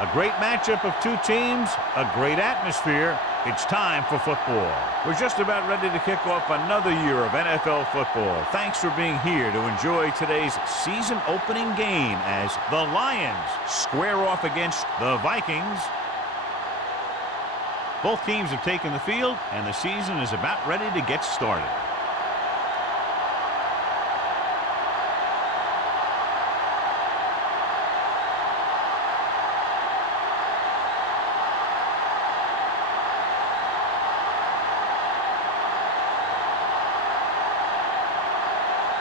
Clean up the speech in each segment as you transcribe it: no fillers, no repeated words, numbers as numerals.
A great matchup of two teams, a great atmosphere. It's time for football. We're just about ready to kick off another year of NFL football. Thanks for being here to enjoy today's season opening game as the Lions square off against the Vikings. Both teams have taken the field, and the season is about ready to get started.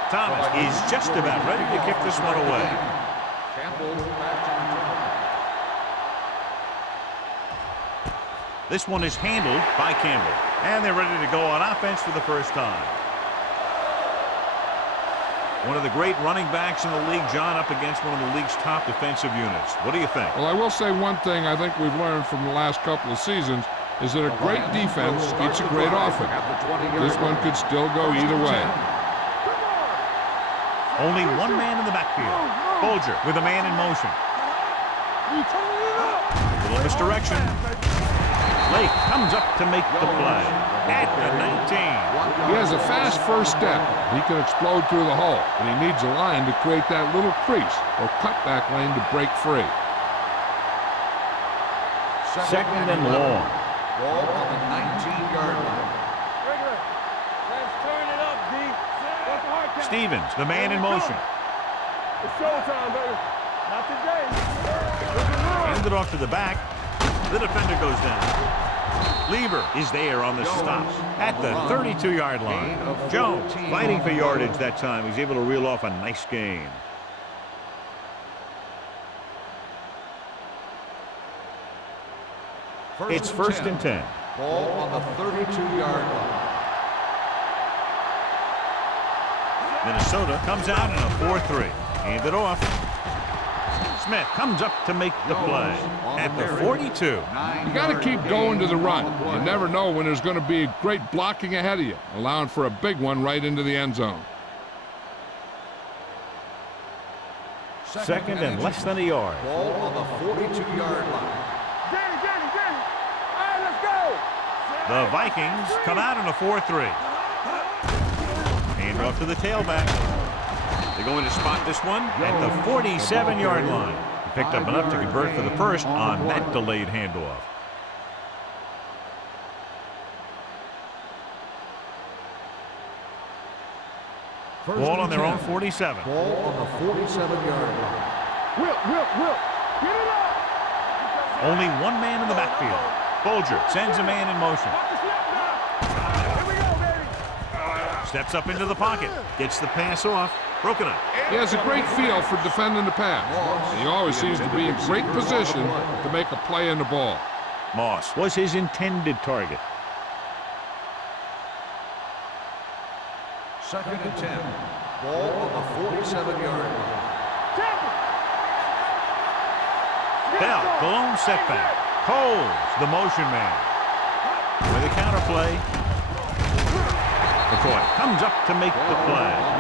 Thomas is just about ready to kick this one away. This one is handled by Campbell. And they're ready to go on offense for the first time. One of the great running backs in the league, John, up against one of the league's top defensive units. What do you think? Well, I will say one thing I think we've learned from the last couple of seasons is that a great defense beats a great offense. This one could still go either way. Only one man in the backfield. Bolger with a man in motion. A little misdirection. Lake comes up to make the play at the 19. He has a fast first step. He can explode through the hole, and he needs a line to create that little crease or cutback lane to break free. Second and long. Ball on the 19-yard line. Let's turn it up, D. Stevens, the man in motion. It's showtime, baby. Not today. Handed off to the back. The defender goes down. Lieber is there on the stop at the 32-yard line. Jones fighting for yardage that time. He's able to reel off a nice gain. It's first and 10. Ball on the 32-yard line. Minnesota comes out in a 4-3. Hand it off. Smith comes up to make the play at the 42. You got to keep going to the run. You never know when there's going to be great blocking ahead of you, allowing for a big one right into the end zone. Second and less than a yard. Ball on the 42-yard line. All right, let's go. The Vikings come out in a 4-3. Hand off to the tailback. They're going to spot this one at the 47-yard line. He picked up enough to convert for the first on that delayed handoff. Ball on their own 47. Ball on the 47-yard line. Will. Get it up. Only one man in the backfield. Bolger sends a man in motion. Here we go, baby. Steps up into the pocket. Gets the pass off. Broken up. He has a great feel for defending the pass. And he always seems to be in great position to make a play in the ball. Moss was his intended target. Second and 10. Ball on the 47-yard line. Bell, the lone setback. Coles, the motion man. With a counter play. McCoy comes up to make the play.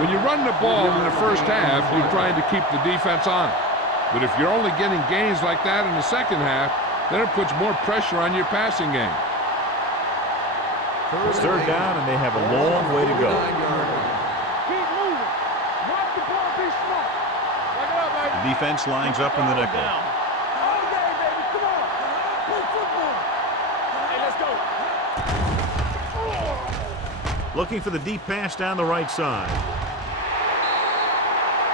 When you run the ball in the first half, you're trying to keep the defense on it. But if you're only getting gains like that in the second half, then it puts more pressure on your passing game. It's third down, and they have a long way to go. Keep moving. Watch the ball, be smart. Back it up, baby. The defense lines up in the nickel. All day, baby. Come on. Play football. Hey, let's go. Looking for the deep pass down the right side.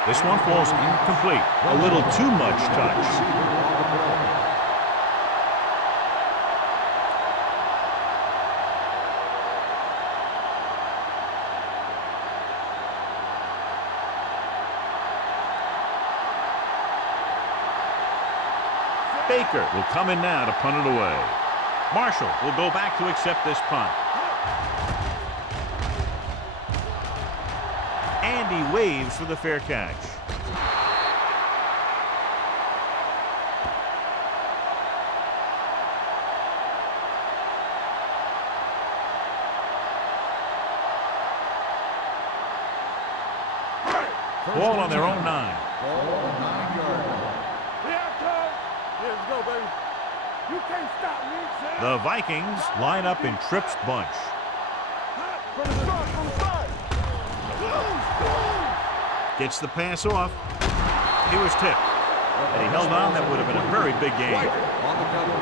This one falls incomplete. A little too much touch. Baker will come in now to punt it away. Marshall will go back to accept this punt. And he waves for the fair catch. Ball on their own 9. Ball on the 9-yard line. Yeah, let's go, baby. You can't stop me. The Vikings line up in Tripp's bunch. From the start, from the start. Gets the pass off. He was tipped. And he held on. That would have been a very big game. On the cover.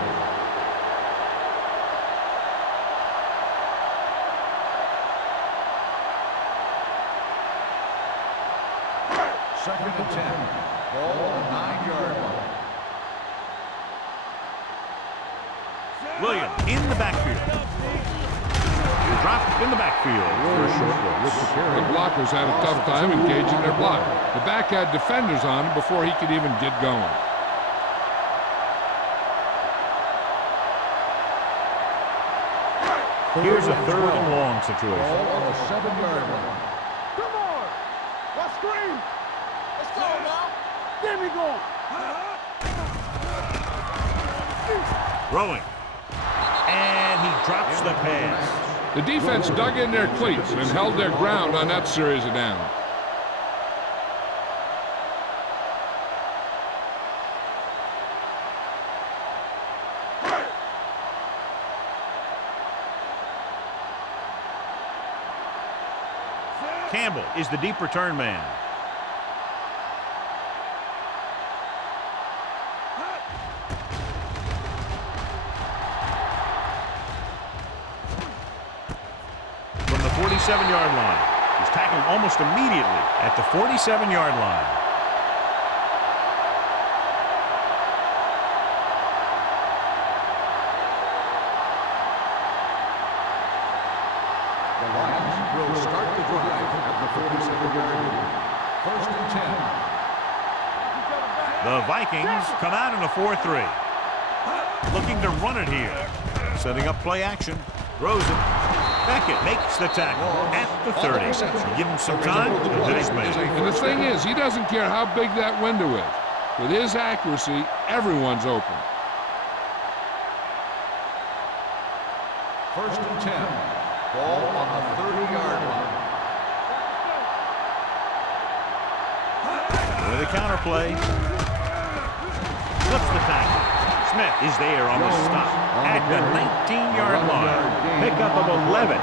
Second and 10. Ball on the 9-yard line. Williams in the backfield. Dropped in the backfield for a short loss. The blockers had a tough time engaging their block. The back had defenders on him before he could even get going. Here's a 3rd and long situation. Ball on the 7-yard line. Come on. Let's scream. Let's go now. Get me going. Throwing. And he drops the pass. The defense dug in their cleats and held their ground on that series of downs. Campbell is the deep return man. From the 47-yard line. He's tackled almost immediately at the 47-yard line. The Lions will start the drive at the 47-yard line. First and 10. The Vikings come out in a 4-3. Looking to run it here. Setting up play action. Throws it. Beckett makes the tackle at the 30. Give him some time to hit his man. And the thing is, he doesn't care how big that window is. With his accuracy, everyone's open. First and 10. Ball on the 30-yard line. With a counter play. Flips the tackle. Smith is there on the stop at the 19-yard line. Pickup of 11.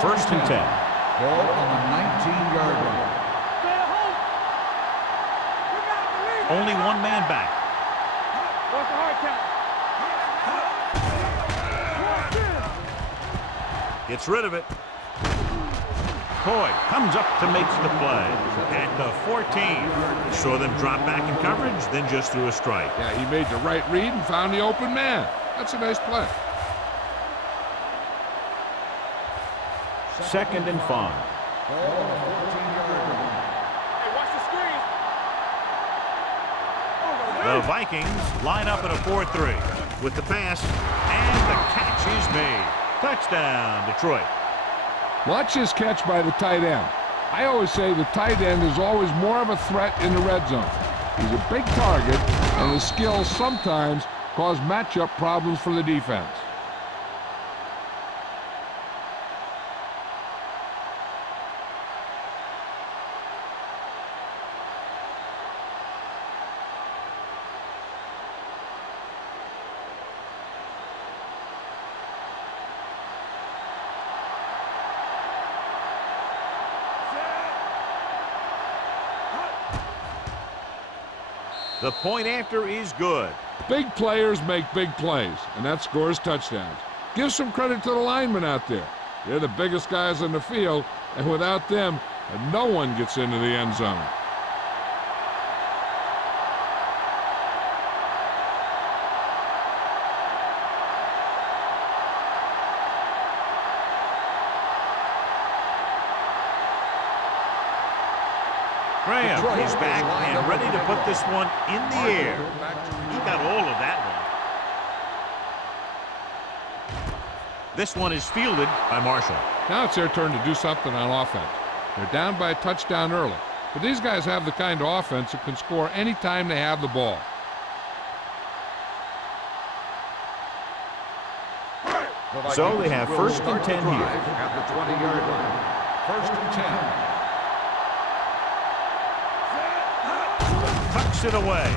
First and 10. Ball on the 19-yard line. Only one man back. What's the hard count? Gets rid of it. Coy comes up to make the play at the 14. Saw them drop back in coverage, then just threw a strike. Yeah, he made the right read and found the open man. That's a nice play. Second and 5. Ball on the 14-yard line. Hey, watch the screen. The Vikings line up in a 4-3 with the pass, and the catch is made. Touchdown, Detroit. Watch this catch by the tight end. I always say the tight end is always more of a threat in the red zone. He's a big target, and his skills sometimes cause matchup problems for the defense. The point after is good. Big players make big plays, and that scores touchdowns. Give some credit to the linemen out there. They're the biggest guys on the field, and without them, no one gets into the end zone. Graham is back and ready to put this one in the air. He got all of that one. This one is fielded by Marshall. Now it's their turn to do something on offense. They're down by a touchdown early, but these guys have the kind of offense that can score any time they have the ball. So they have first and 10 here. At the 20-yard line. First and 10. Tucks it away.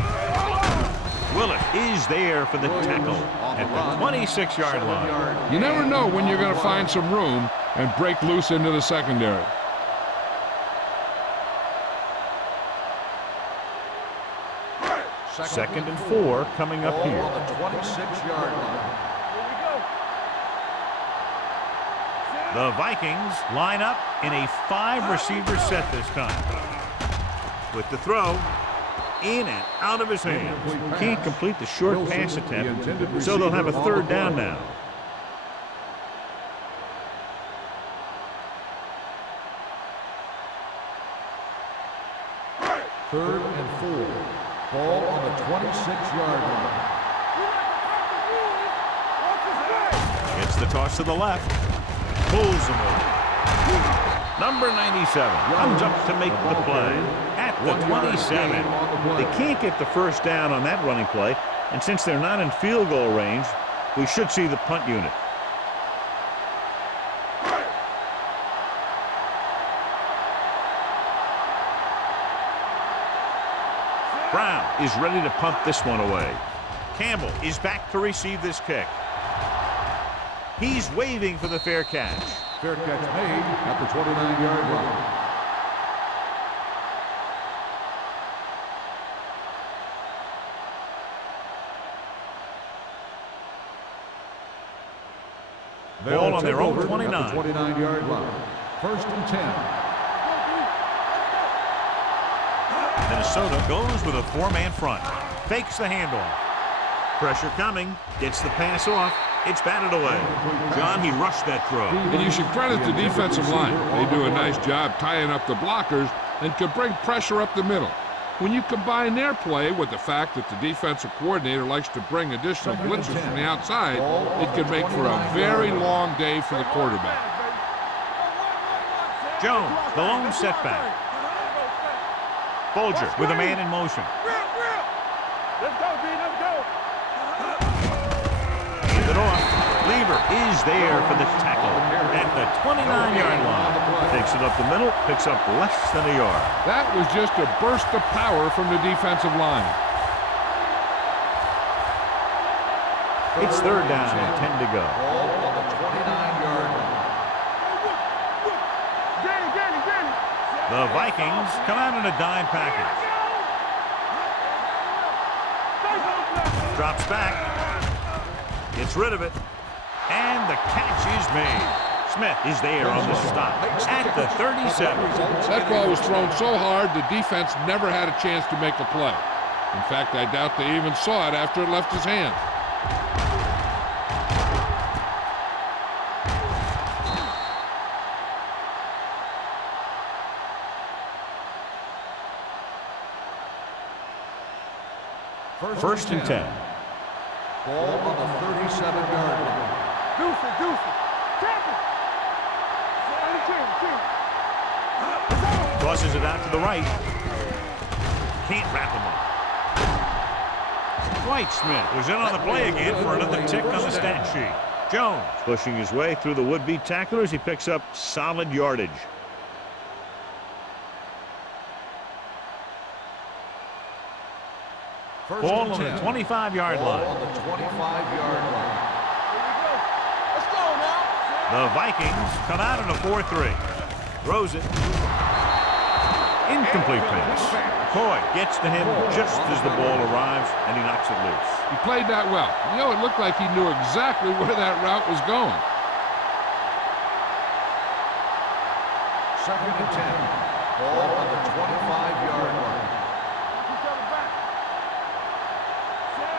Willett is there for the tackle at the 26-yard line. You never know when you're going to find some room and break loose into the secondary. Second and 4 coming up here. On the 26-yard line. The Vikings line up in a 5-receiver set this time. With the throw, in and out of his hands. Can't complete the short pass attempt, so they'll have a third down now. Third and 4. Ball on the 26-yard line. It's the toss to the left. Pulls him over. Number 97 comes up to make the play at the 27. They can't get the first down on that running play, and since they're not in field goal range, we should see the punt unit. Brown is ready to punt this one away. Campbell is back to receive this kick. He's waving for the fair catch. Fair catch made at the 29-yard line. Ball on their own 29. At the 29-yard line. First and 10. Minnesota goes with a 4-man front. Fakes the handoff. Pressure coming. Gets the pass off. It's batted away. John, he rushed that throw. And you should credit the defensive line. They do a nice job tying up the blockers and can bring pressure up the middle. When you combine their play with the fact that the defensive coordinator likes to bring additional blitzers from the outside, it can make for a very long day for the quarterback. Jones, the lone setback. Folger with a man in motion. Let's go, D. Let's go. Keep it off. Lever is there for the tackle at the 29-yard line. Takes it up the middle, picks up less than a yard. That was just a burst of power from the defensive line. It's third down and 10 to go. Ball on the 29-yard line. The Vikings come out in a dime package. Drops back. Gets rid of it. And the catch is made. Smith is there on the stop at the 37. That ball was thrown so hard the defense never had a chance to make a play. In fact, I doubt they even saw it after it left his hand. First and 10. Ball on the 37-yard line. Deuce it. Tackle. Tosses it out to the right. Can't wrap him up. Dwight Smith was in on the play again for another tick on the stat sheet. Jones pushing his way through the would-be tacklers. He picks up solid yardage. Ball on the 25-yard line. On the 25-yard line. Let's go now. The Vikings come out in a 4-3. Throws it. Incomplete pass. Coy gets to him just as the ball arrives, and he knocks it loose. He played that well. You know, it looked like he knew exactly where that route was going. Second and 10. Ball on the 25-yard line.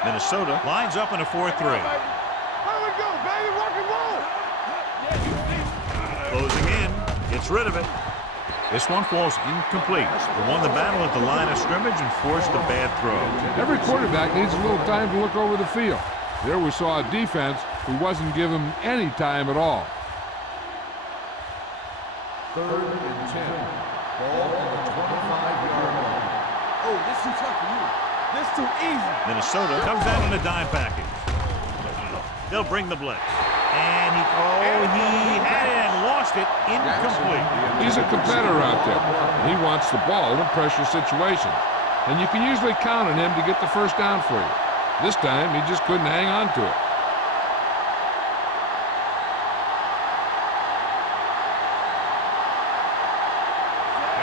Minnesota lines up in a 4-3. Here we go, baby. Rock and roll. Closing in. Gets rid of it. This one falls incomplete. They won the battle at the line of scrimmage and forced a bad throw. Every quarterback needs a little time to look over the field. There we saw a defense who wasn't given any time at all. Third and 10. Ball on the 25-yard line. Oh, this too tough for you. This too easy. Minnesota comes out in a dime package. They'll bring the blitz. And he had it and lost Missed it. Incomplete. He's a competitor out there, and he wants the ball in pressure situations. And you can usually count on him to get the first down for you. This time, he just couldn't hang on to it.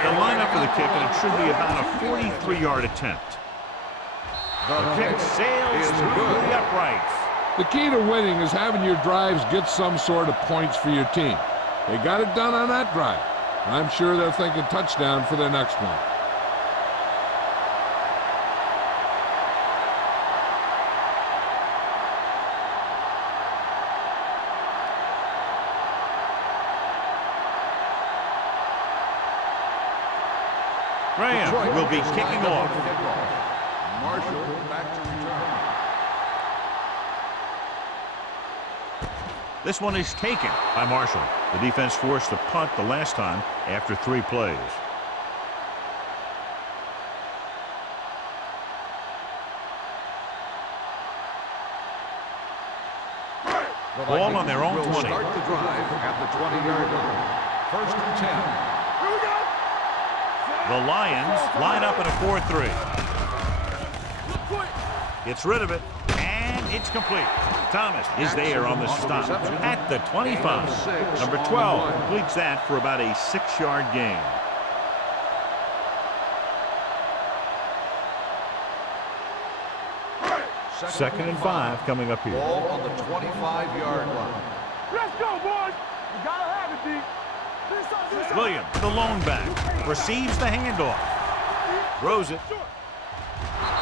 They'll line up for the kick, and it should be about a 43-yard attempt. The kick sails through the uprights. The key to winning is having your drives get some sort of points for your team. They got it done on that drive. I'm sure they're thinking touchdown for their next one. Graham will be kicking off. Marshall back to return. This one is taken by Marshall. The defense forced the punt the last time after 3 plays. Ball on their own 20. Start the drive at the 20-yard line. 1st and 10. Here we go. The Lions line up in a 4-3. Gets rid of it, and it's complete. Thomas is there on the stop at the 25. Number 12 completes that for about a 6-yard gain. Second and 5 coming up here. Ball on the 25-yard line. Let's go, boys. You gotta have it, D. Williams, the lone back, receives the handoff. Throws it.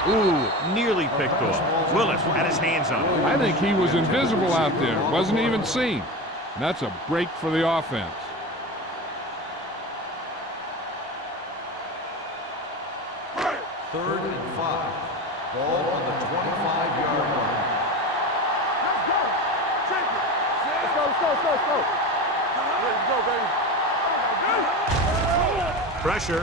Ooh, nearly picked off. Willis had his hands on it. I think he was invisible out there. Wasn't even seen. And that's a break for the offense. Third and 5. Ball on the 25-yard line. Let's go. Take it. Let's go, let's go, let's go, let's go. Let's go, baby. Pressure.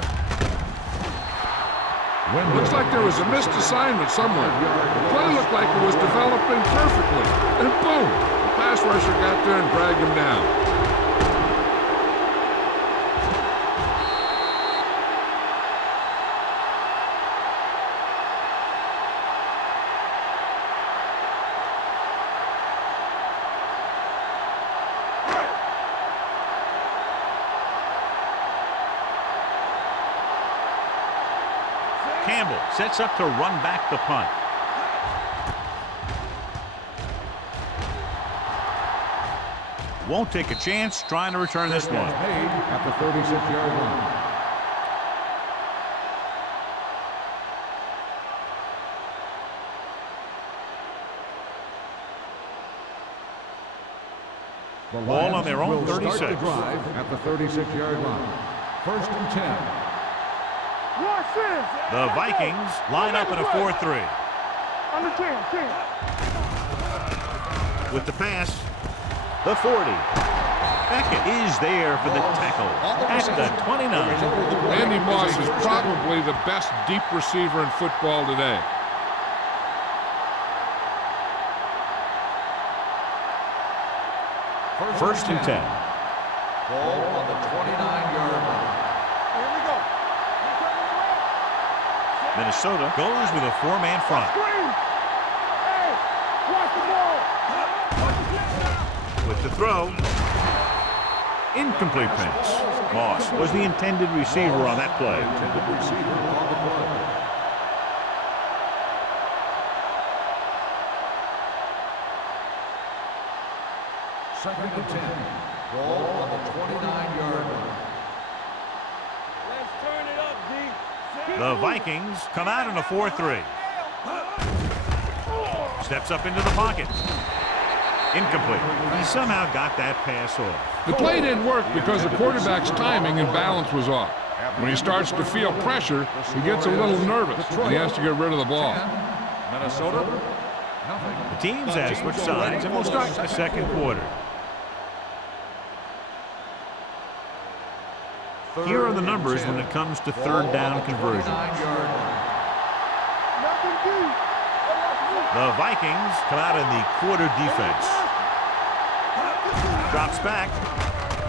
Looks like there was a missed assignment somewhere. The play looked like it was developing perfectly. And boom! The pass rusher got there and dragged him down. Campbell sets up to run back the punt. Won't take a chance trying to return this one. Made at the 36-yard line. Ball on their own 36. Start the drive at the 36-yard line. 1st and 10. The Vikings line up in a 4-3. Under 10. With the pass, the 40. Beckett is there for the tackle at the 29. Randy Moss is probably the best deep receiver in football today. First and 10. Ball on the 29-yard line. Here we go. Minnesota goes with a 4-man front. Screen. Hey, watch the ball. With the throw. Incomplete pass. Moss was the intended receiver on that play. Intended receiver on the play. Second and 10. Ball on the 29-yard line. Let's turn it up, D. The Vikings come out in a 4-3. Steps up into the pocket. Incomplete. He somehow got that pass off. The play didn't work because the quarterback's timing and balance was off. When he starts to feel pressure, he gets a little nervous, and he has to get rid of the ball. Minnesota. The teams have switched sides, and we'll start the second quarter. Here are the numbers when it comes to third down conversions. The Vikings come out in the quarter defense. Drops back.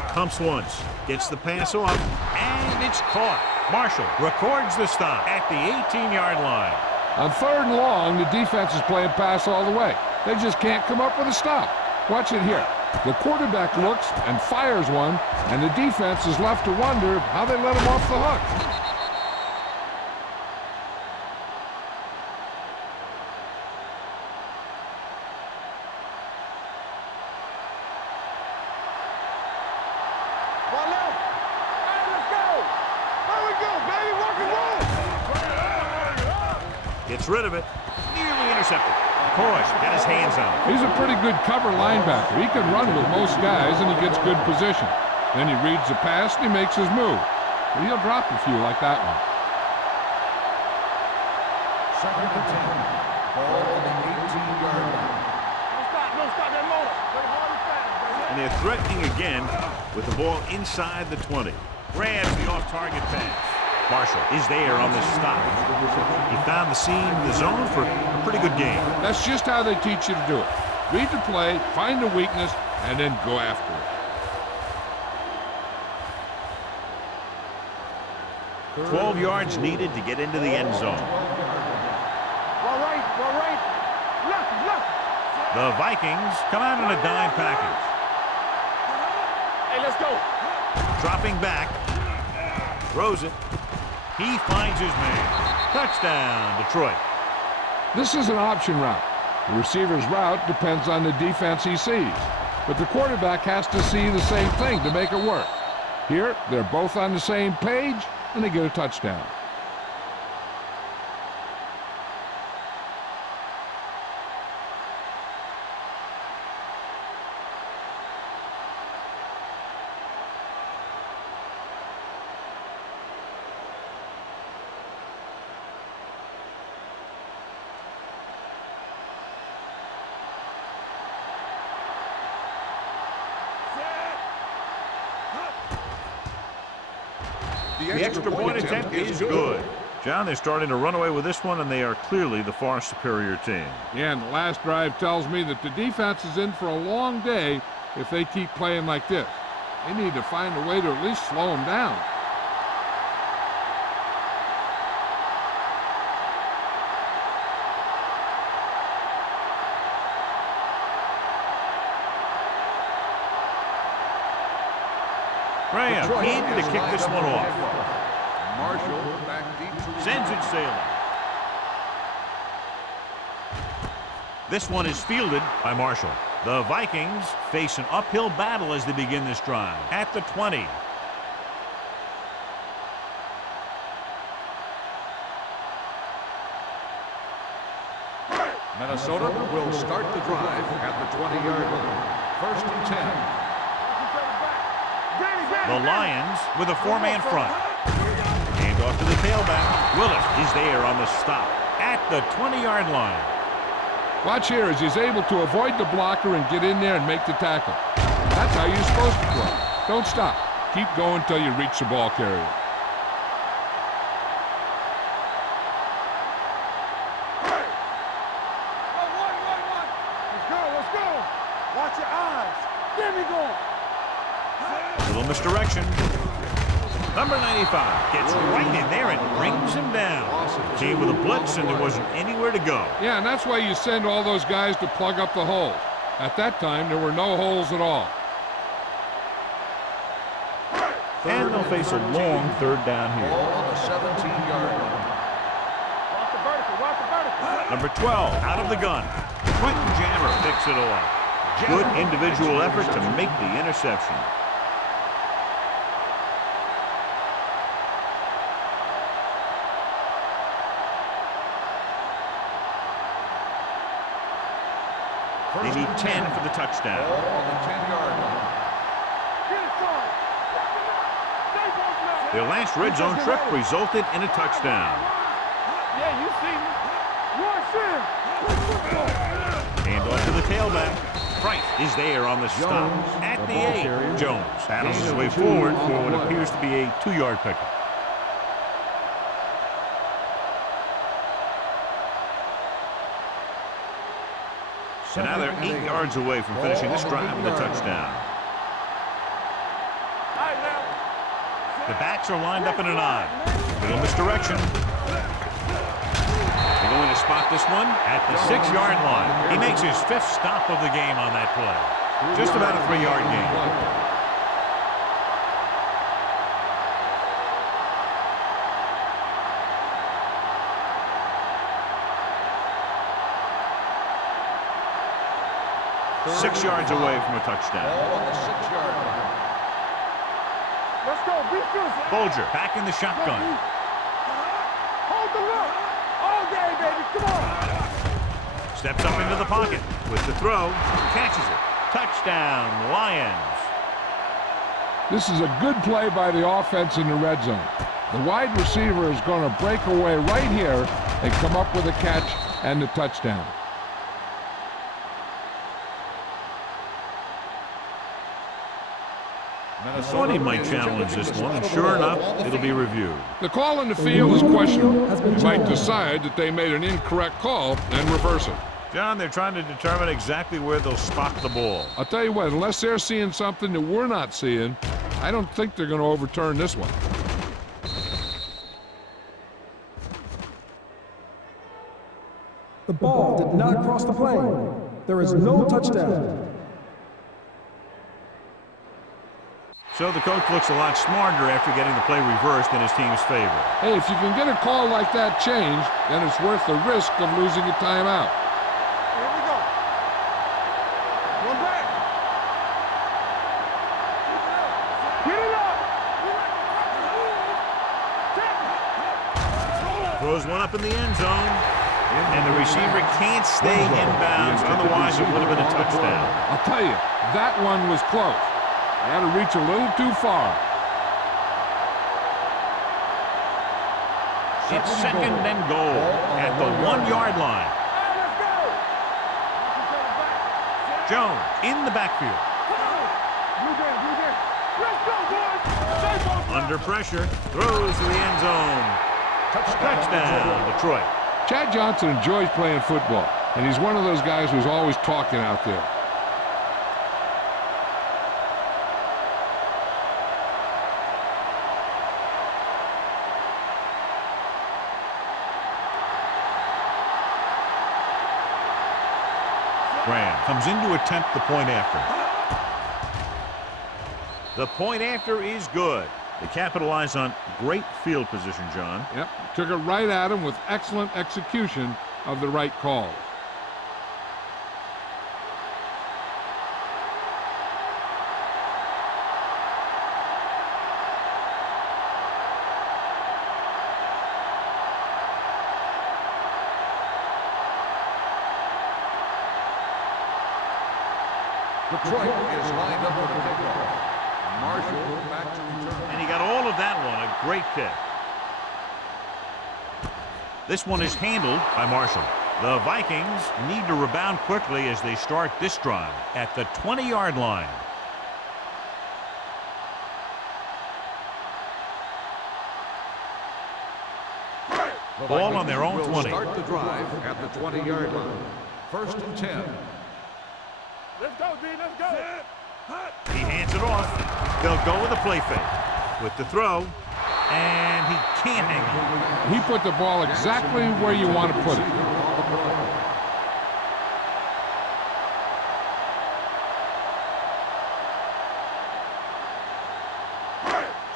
Pumps once, gets the pass off, and it's caught. Marshall records the stop at the 18-yard line. On 3rd and long, the defense is playing pass all the way. They just can't come up with a stop. Watch it here. The quarterback looks and fires one, and the defense is left to wonder how they let him off the hook. Gets rid of it. Nearly intercepted. McCoy got his hands on it. He's a pretty good cover linebacker. He can run with most guys, and he gets good position. Then he reads the pass, and he makes his move. But he'll drop a few like that one. 2nd and 10. Ball on the 18-yard line. Don't stop that motor. Play hard and fast, baby. And they're threatening again with the ball inside the 20. Grabs the off-target pass. Marshall is there on the stop. He found the seam in the zone for a pretty good game. That's just how they teach you to do it. Read the play, find the weakness, and then go after it. 12 yards needed to get into the end zone. Well right. Left. The Vikings come out in a dime package. Hey, let's go. Dropping back. Throws it. He finds his man. Touchdown, Detroit. This is an option route. The receiver's route depends on the defense he sees. But the quarterback has to see the same thing to make it work. Here, they're both on the same page, and they get a touchdown. The extra point attempt is good. John, they're starting to run away with this one, and they are clearly the far superior team. Yeah, and the last drive tells me that the defense is in for a long day if they keep playing like this. They need to find a way to at least slow them down. Graham in to kick this one off. Marshall back deep to the Sends it sailing. This one is fielded by Marshall. The Vikings face an uphill battle as they begin this drive. At the 20. Minnesota will start the drive at the 20-yard line. 1st and 10. The Lions with a 4-man front. Hand off to the tailback. Willis is there on the stop at the 20-yard line. Watch here as he's able to avoid the blocker and get in there and make the tackle. That's how you're supposed to play. Don't stop. Keep going until you reach the ball carrier. Let's go. Watch your eyes. There we go. Little misdirection. Number 95 gets right in there and brings him down. Came with a blitz and there wasn't anywhere to go. Yeah, and that's why you send all those guys to plug up the holes. At that time, there were no holes at all. And they'll face a long 3rd down here. Ball on the 17-yard line. Watch the vertical. Number 12 out of the gun. Quentin Jammer picks it off. Good individual effort to make the interception. They need 10 for the touchdown. Ball on the 10-yard line. Their last red zone trip resulted in a touchdown. Yeah, you see me. Hand off to the tailback. Price is there on the stop at the 8. Jones battles his way forward for what appears to be a 2-yard pickup. So now they're 8 yards away from finishing this drive with a touchdown. The backs are lined up in a 9. Little misdirection. They're going to spot this one at the 6-yard line. He makes his 5th stop of the game on that play. Just about a 3-yard gain. Six yards away from a touchdown. On the 6-yard line. Let's go. Be good. Bolger back in the shotgun. Hold the look. All day, baby. Come on. Steps up into the pocket with the throw. Catches it. Touchdown, Lions. This is a good play by the offense in the red zone. The wide receiver is going to break away right here and come up with a catch and the touchdown. Thought he might challenge this one, and sure enough, it'll be reviewed. The call in the field is questionable. You might decide that they made an incorrect call and reverse it. John, they're trying to determine exactly where they'll spot the ball. I'll tell you what, unless they're seeing something that we're not seeing, I don't think they're going to overturn this one. The ball did not cross the plane. There is no touchdown. So the coach looks a lot smarter after getting the play reversed in his team's favor. Hey, if you can get a call like that changed, then it's worth the risk of losing a timeout. Here we go. One back. Get it up. Throws one up in the end zone, and the receiver can't stay in bounds. Otherwise, it would have been a touchdown. I'll tell you, that one was close. I had to reach a little too far. It's 2nd and goal at the 1-yard line. Let's go. Jones in the backfield. You there. Let's go, boys. Safe on time. Under pressure, throws to the end zone. Touchdown, Detroit. Chad Johnson enjoys playing football, and he's one of those guys who's always talking out there. Graham comes in to attempt the point after. The point after is good. They capitalize on great field position, John. Yep, took it right at him with excellent execution of the right call. Detroit is lined up for the kickoff. Marshall back to return. And he got all of that one. A great kick. This one is handled by Marshall. The Vikings need to rebound quickly as they start this drive at the 20-yard line. Ball on their own will 20. Start the drive at the 20-yard line. 1st and 10. Let's go, D. Let's go. He hands it off. They'll go with a play fake. With the throw, and he can't hang on. He put the ball exactly where you want to put it.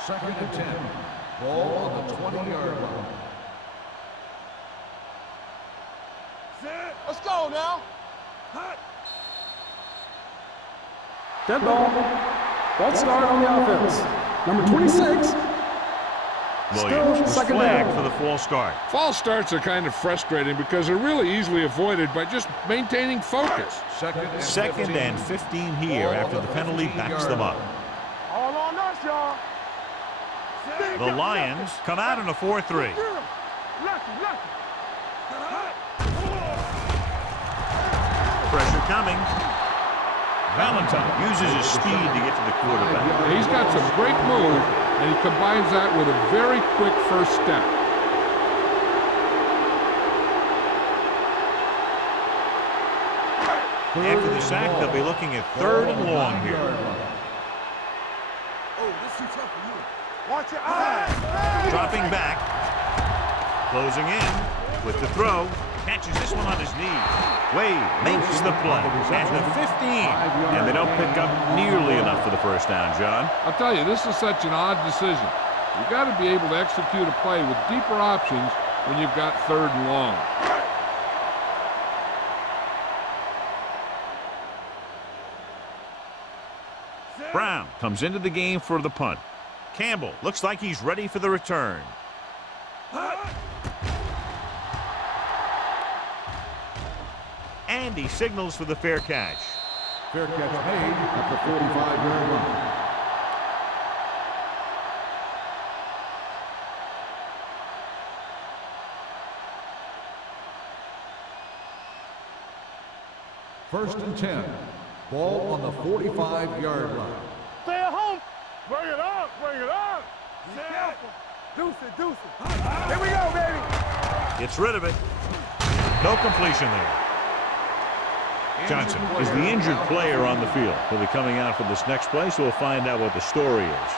Second and 10. Ball on the 20-yard line. Let's go now. Dead ball. False start on the offense. Number 26. Williams was second flagged down. for the false start. False starts are kind of frustrating because they're really easily avoided by just maintaining focus. Second and 15 here after the penalty backs them up. All on us, y'all. The Lions come out in a 4-3. Lucky. Pressure coming. Valentine uses his speed to get to the quarterback. He's got some great move, and he combines that with a very quick first step. After the sack, they'll be looking at 3rd and long here. Oh, this is tough for you. Watch your eyes. Dropping back. Closing in with the throw. Catches this one on his knee. Wade makes the play at the 15. And they don't pick up nearly enough for the first down, John. I'll tell you, this is such an odd decision. You've got to be able to execute a play with deeper options when you've got 3rd and long. Brown comes into the game for the punt. Campbell looks like he's ready for the return. And he signals for the fair catch. Fair catch made at the 45-yard line. First and 10. Ball on the 45-yard line. Stay at home. Bring it up. Bring it up. Be careful. Deuce it. Deuce it. Here we go, baby. Gets rid of it. No completion there. Johnson is the injured player on the field. He'll be coming out for this next play, so we'll find out what the story is.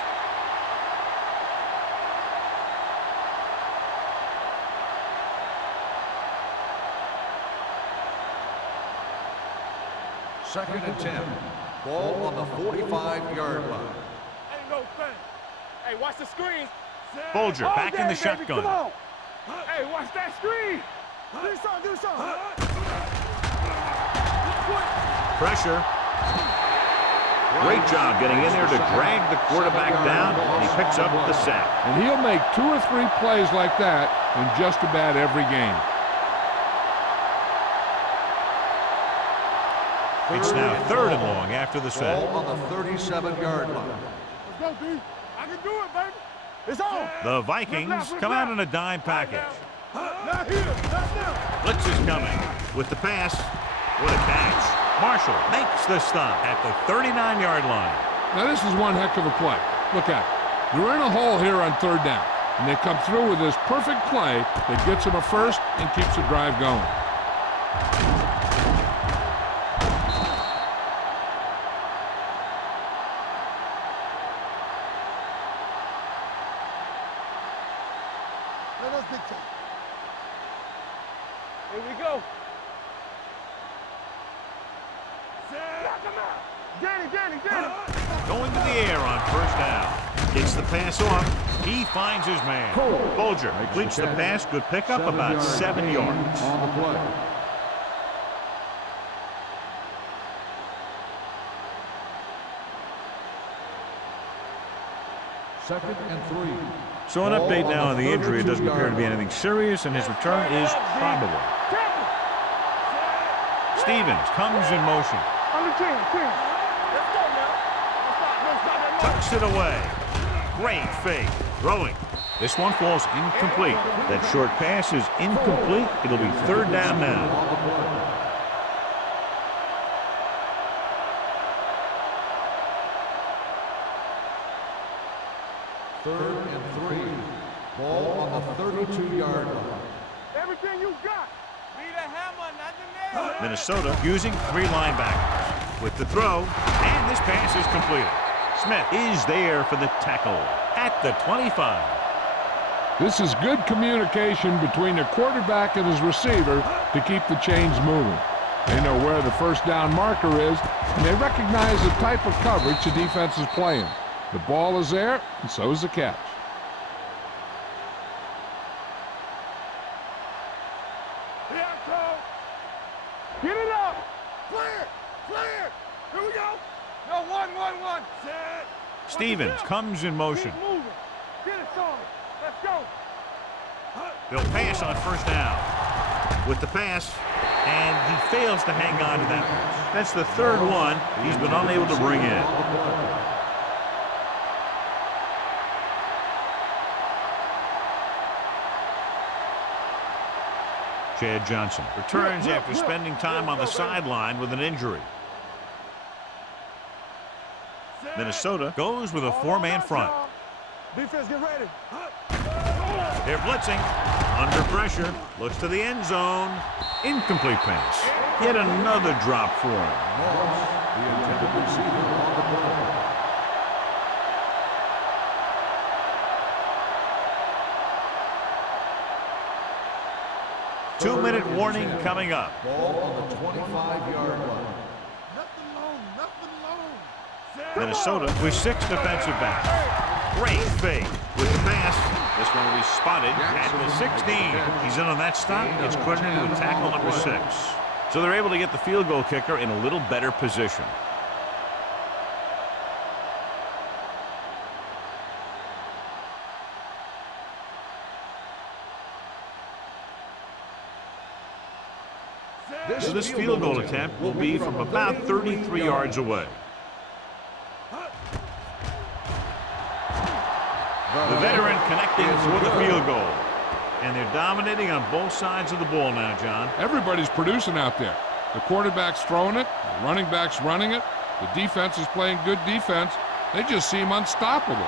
Second and 10. Ball on the 45-yard line. Ain't no thing. Hey, watch the screen. Bolger back in the shotgun. Come on. Hey, watch that screen. Do something. Do something. Pressure. Great job getting in there to drag the quarterback down, and he picks up the sack. And he'll make 2 or 3 plays like that in just about every game. It's now 3rd and long after the sack. Ball on the 37-yard line. Let's go, D. I can do it, baby. It's on. The Vikings come out in a dime package. Not here. Not now. Blitz is coming with the pass. What a catch. Marshall makes the stop at the 39-yard line. Now this is one heck of a play. Look at it. They're in a hole here on 3rd down, and they come through with this perfect play that gets them a first and keeps the drive going. Let us dictate. Here we go. Danny. Going to the air on 1st down. Gets the pass off. He finds his man. Bolger completes the pass. Good pickup, about 7 yards. On the play. Second and 3. So an update now on the injury. It doesn't appear to be anything serious, and his return is probable. Stevens comes in motion. On the 10. Let's go now. Tucks it away. Great fake. Throwing. This one falls incomplete. That short pass is incomplete. It'll be 3rd down now. Third and 3. Ball on the 32-yard line. Everything you got. Be the hammer, not the nail. Minnesota using 3 linebackers. With the throw, and this pass is completed. Smith is there for the tackle at the 25. This is good communication between the quarterback and his receiver to keep the chains moving. They know where the 1st down marker is, and they recognize the type of coverage the defense is playing. The ball is there, and so is the catch. Here I come. Get it up. Clear. Here we go. No, one. Set. Stevens comes in motion. Keep moving. Get it, son. Let's go. They'll pass on 1st down. With the pass, and he fails to hang on to that one. That's the 3rd one he's been unable to bring in. Chad Johnson returns after spending time on the sideline with an injury. Minnesota goes with a 4-man front. Defense, get ready. They're blitzing. Under pressure. Looks to the end zone. Incomplete pass. Yet another drop for him. The intended receiver on the play. 2-minute warning coming up. Ball on the 25-yard line. Nothing long, nothing long. Minnesota with 6 defensive backs. Great fake with the pass. This one will be spotted at the 16. He's in on that stop. It's credited with tackle number 6. So they're able to get the field goal kicker in a little better position. So this field goal attempt will be from about 33 yards away. The veteran connecting for the field goal. And they're dominating on both sides of the ball now, John. Everybody's producing out there. The quarterback's throwing it, the running back's running it, the defense is playing good defense. They just seem unstoppable.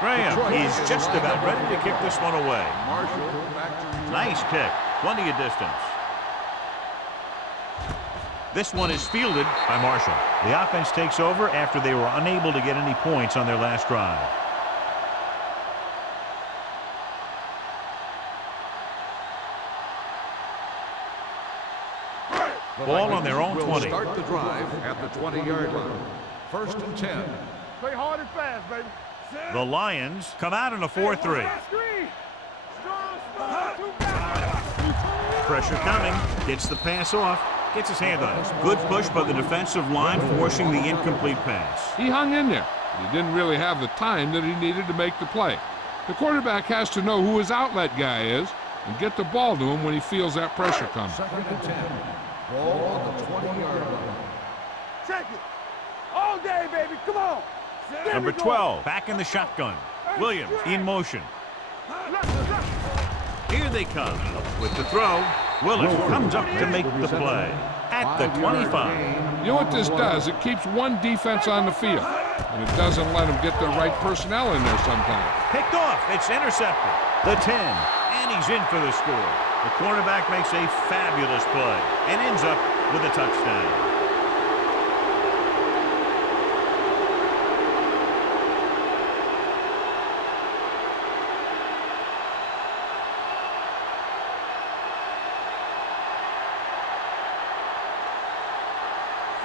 Graham is just about ready to kick this one away. Marshall back to return. Nice kick. Plenty of distance. This one is fielded by Marshall. The offense takes over after they were unable to get any points on their last drive. Ball on their own 20. Start the drive at the 20-yard line. 1st and 10. Play hard and fast, baby. The Lions come out in a 4-3. Pressure coming. Gets the pass off. Gets his hand on it. Good push by the defensive line, forcing the incomplete pass. He hung in there, but he didn't really have the time that he needed to make the play. The quarterback has to know who his outlet guy is and get the ball to him when he feels that pressure coming. 2nd and 10. Ball on the 20-yard line. Check it. All day, baby. Come on. There Number we go. 12, back in the shotgun. Williams in motion. Here they come. With the throw, Willis comes up to make the play at the 25. You know what this does? It keeps one defense on the field, and it doesn't let them get the right personnel in there sometimes. Picked off. It's intercepted. The 10, and he's in for the score. The cornerback makes a fabulous play and ends up with a touchdown.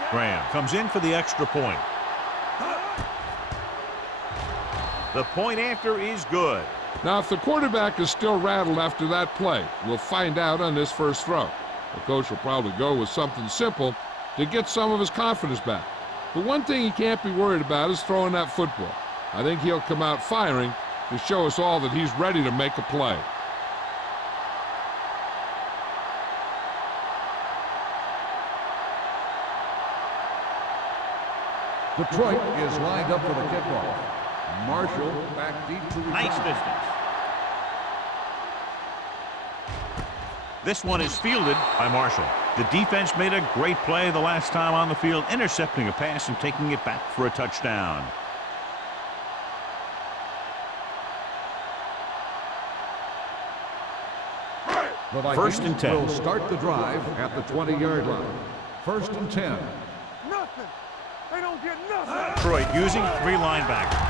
Graham comes in for the extra point. The point after is good. Now, if the quarterback is still rattled after that play, we'll find out on this first throw. The coach will probably go with something simple to get some of his confidence back. But one thing he can't be worried about is throwing that football. I think he'll come out firing to show us all that he's ready to make a play. Detroit is lined up for the kickoff. Marshall back deep to return. Nice distance. This one is fielded by Marshall. The defense made a great play the last time on the field, intercepting a pass and taking it back for a touchdown. The Vikings 1st and 10. will start the drive at the 20-yard line. 1st and 10. Nothing. They don't get nothing. Detroit using 3 linebackers.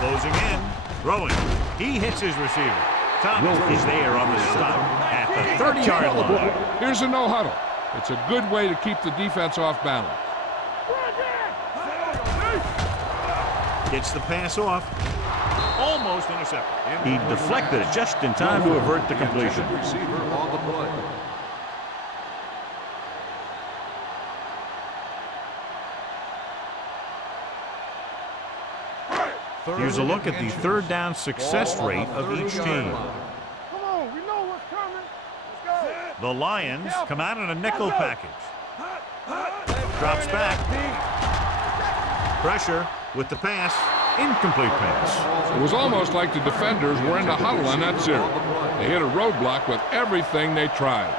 Closing in, throwing. He hits his receiver. Thomas is there on the stop at the 30-yard line. Here's a no huddle. It's a good way to keep the defense off balance. Gets the pass off. Almost intercepted. He deflected it just in time to avert the completion. Receiver on the play. Here's a look at the third down success rate of each team. Come on, we know what's coming. Let's go. The Lions come out in a nickel package. Drops back. Pressure with the pass. Incomplete pass. It was almost like the defenders were in the huddle on that series. They hit a roadblock with everything they tried.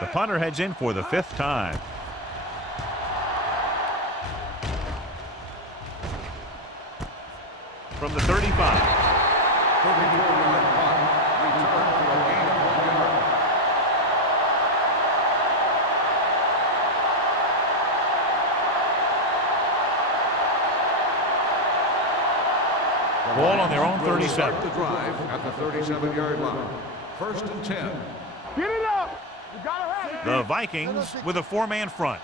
The punter heads in for the 5th time. from the 35. 34-yard punt. Return for a gain of 1 yard. Ball on their own Will 37. start the drive at the 37-yard line. 1st and 10. Get it up. You gotta have it. The Vikings with a 4-man front.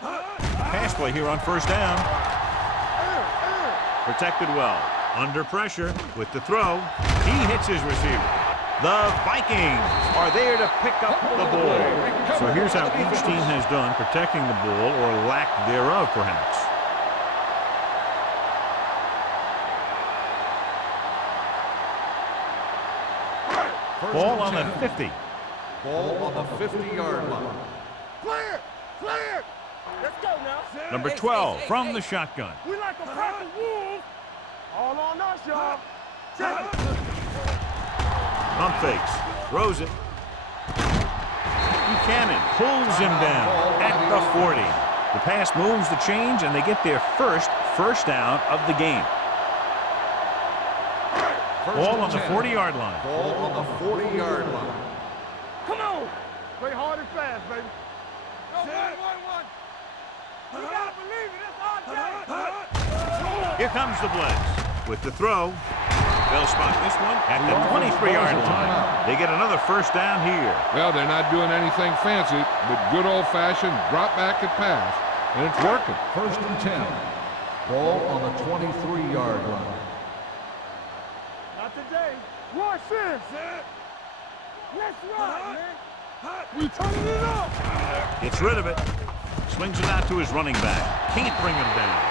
Pass play here on 1st down. Protected well. Under pressure with the throw. He hits his receiver. The Vikings are there to pick up the ball. So here's how each team has done protecting the ball, or lack thereof, perhaps. Ball on the 50. Ball on the 50-yard line. Clear. Clear. Let's go now. Number 12 from the shotgun. We like a pack of wolves. All on us, y'all. Check it. Pump fakes. Throws it. Buchanan pulls him down at the 40. The pass moves the change, and they get their first down of the game. Ball on the 40-yard line. Ball on the 40-yard line. Come on. Play hard and fast, baby. Go 1-1-1. You gotta believe it. It's our day. Here comes the blitz. With the throw, they'll spot this one at the 23-yard line. They get another first down here. Well, they're not doing anything fancy, but good old-fashioned drop back and pass, and it's working. 1st and 10. Ball on the 23-yard line. Not today. Watch this. Let's ride, man. We turning it up. Gets rid of it. Swings it out to his running back. Can't bring him down.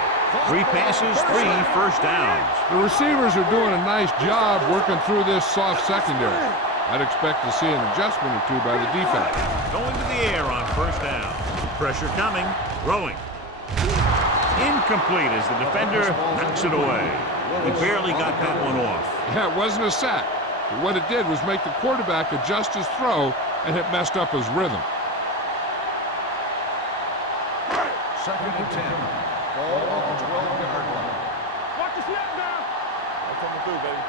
3 passes, 3 first downs. The receivers are doing a nice job working through this soft secondary. I'd expect to see an adjustment or two by the defense. Going to the air on first down. Pressure coming. Throwing. Incomplete as the defender knocks it away. He barely got that one off. Yeah, it wasn't a sack. But what it did was make the quarterback adjust his throw, and it messed up his rhythm. 2nd and 10. Ball on the 12-yard line. Watch the snap now. That's coming through, baby.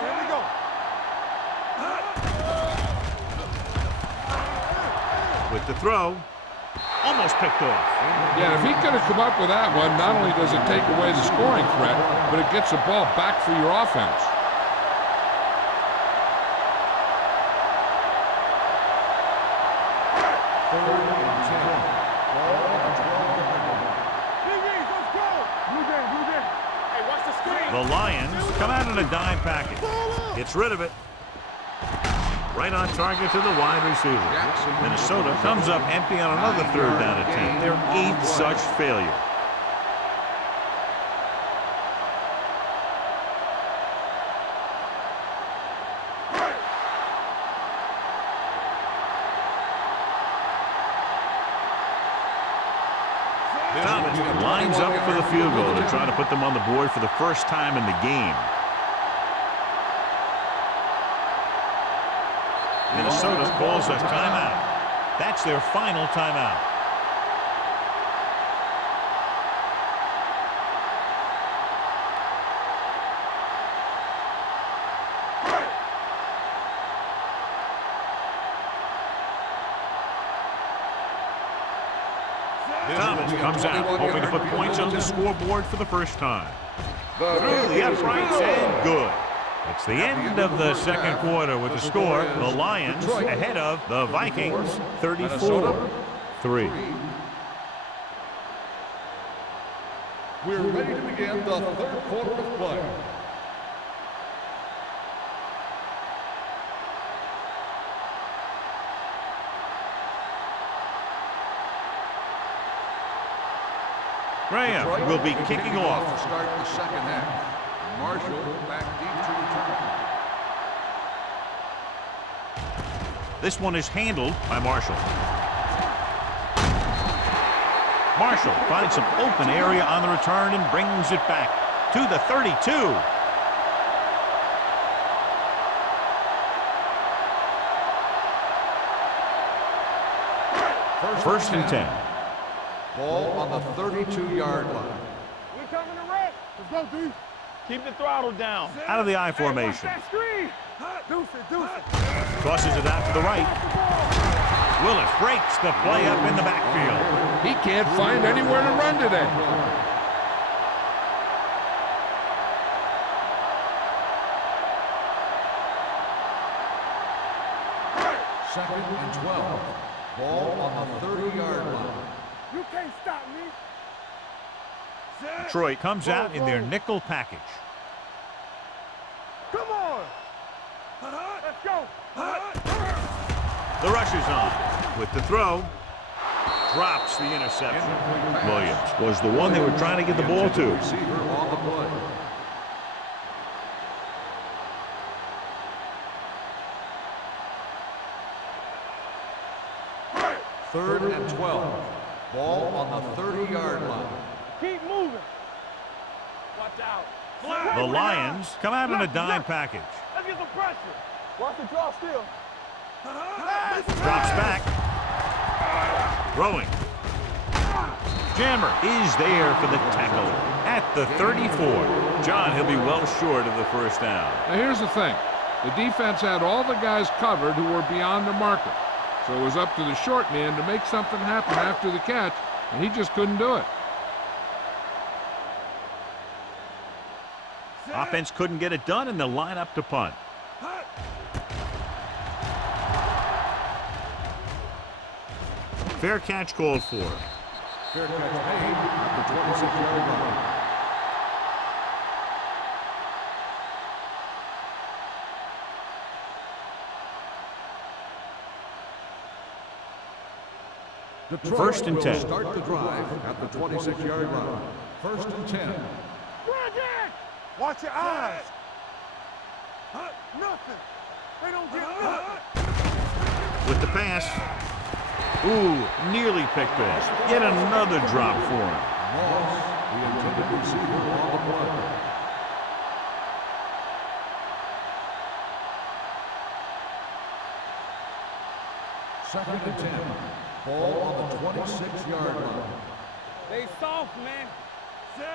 Here we go. With the throw. Almost picked off. Yeah, if he could have come up with that one, not only does it take away the scoring threat, but it gets the ball back for your offense. The Lions come out in a dime package. Gets rid of it. Right on target to the wide receiver. Minnesota comes up empty on another 3rd down attempt. Their 8th such failure. Thomas lines up for the field goal to try to put them on the board for the first time in the game. Minnesota calls a timeout. That's their final timeout. Thomas comes out, hoping to put points on the scoreboard for the first time. Through the uprights and good. It's the end of the second quarter with the score. The Lions ahead of the Vikings, 34-3. We're ready to begin the 3rd quarter of play. Graham will be kicking off. To start the second half. Marshall back deep to return. This one is handled by Marshall. Marshall finds some open area on the return and brings it back to the 32. First and 10. Ball on the 32-yard line. We coming to red. Let's go, D. Keep the throttle down. Out of the I formation. Deuce it. Tosses it out to the right. Willis breaks the play up in the backfield. He can't find anywhere to run today. Second and 12. Ball on the 30-yard line. You can't stop me. Detroit comes out in their nickel package. Come on. Let's go. The rush is on. With the throw. Drops the interception. Williams was the one they were trying to get the ball to. Receiver on the play. Third and 12. Ball on the 30-yard line. Keep moving. Watch out. The Lions come out in a dime package. Let's get some pressure. Watch the draw still. Drops back. Throwing. Jammer is there for the tackle at the 34. John, he'll be well short of the first down. Now here's the thing. The defense had all the guys covered who were beyond the marker. So it was up to the short man to make something happen after the catch, and he just couldn't do it. Offense couldn't get it done, and they'll line up to punt. Fair catch called for. Fair catch made at the 26-yard line. Detroit First and 10. will start the drive at the 26-yard line. First and 10. Watch your eyes. Nothing. They don't get nothing. With the pass. Ooh, nearly picked off. Yet another drop for him. Moss, the intended receiver on the play. Second and 10. Ball on the 26-yard line. They soft, man.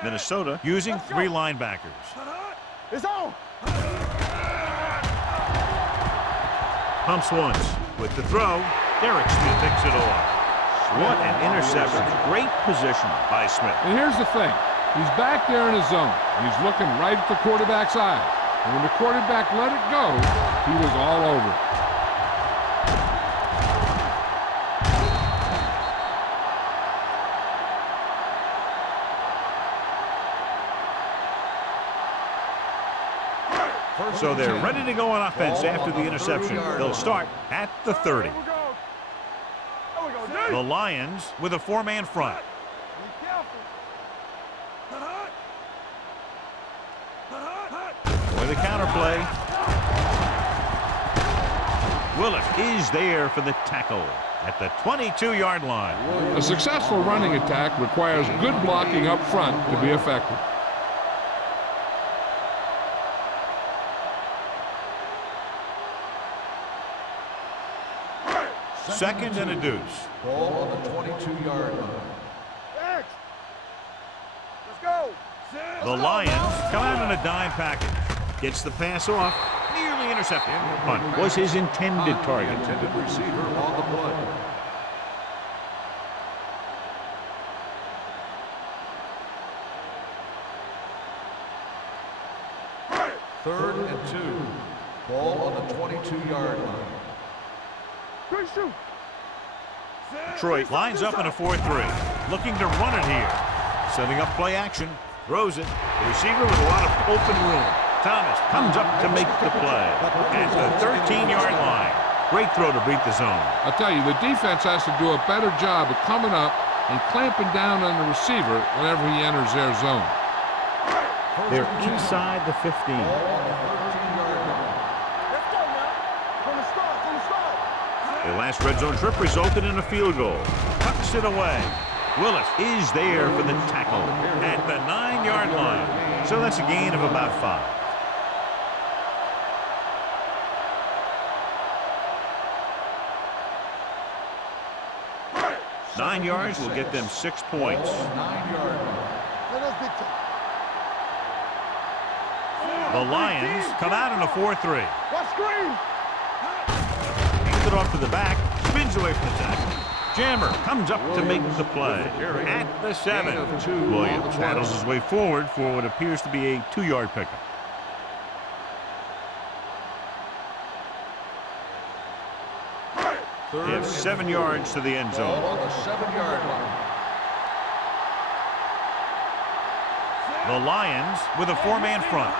Minnesota using three linebackers. It's on. Pumps once. With the throw, Derek Smith picks it off. What an interception. Great position by Smith. And here's the thing. He's back there in his zone. He's looking right at the quarterback's eye. And when the quarterback let it go, he was all over it. So they're ready to go on offense after the interception. They'll start at the 30. The Lions with a four-man front. For the counterplay. Willis is there for the tackle at the 22-yard line. A successful running attack requires good blocking up front to be effective. Second and a deuce. Ball on the 22-yard line. Let's go. The Lions come out in a dime package. Gets the pass off. Nearly intercepted. Punt was his intended target. Intended receiver on the play. Third and 2. Ball on the 22-yard line. Good shoot. Detroit lines up in a 4-3. Looking to run it here. Setting up play action. Throws it. The receiver with a lot of open room. Thomas comes up to make the play at the 13-yard line. Great throw to beat the zone. I'll tell you, the defense has to do a better job of coming up and clamping down on the receiver whenever he enters their zone. They're inside the 15. Let's go, man. From the start. Their last red zone trip resulted in a field goal. Tucks it away. Willis is there for the tackle at the 9-yard line. So that's a gain of about 5. Nine yards will get them 6 points. 9-yard line. Let us dictate. The Lions come out in a 4-3. What screen? Hands it off to the back. Spins away from the tackle. Jammer comes up to make the play. At the 7. Williams paddles his way forward for what appears to be a 2-yard pickup. They have 7 yards to the end zone. On the 7-yard line. The Lions with a 4-man front.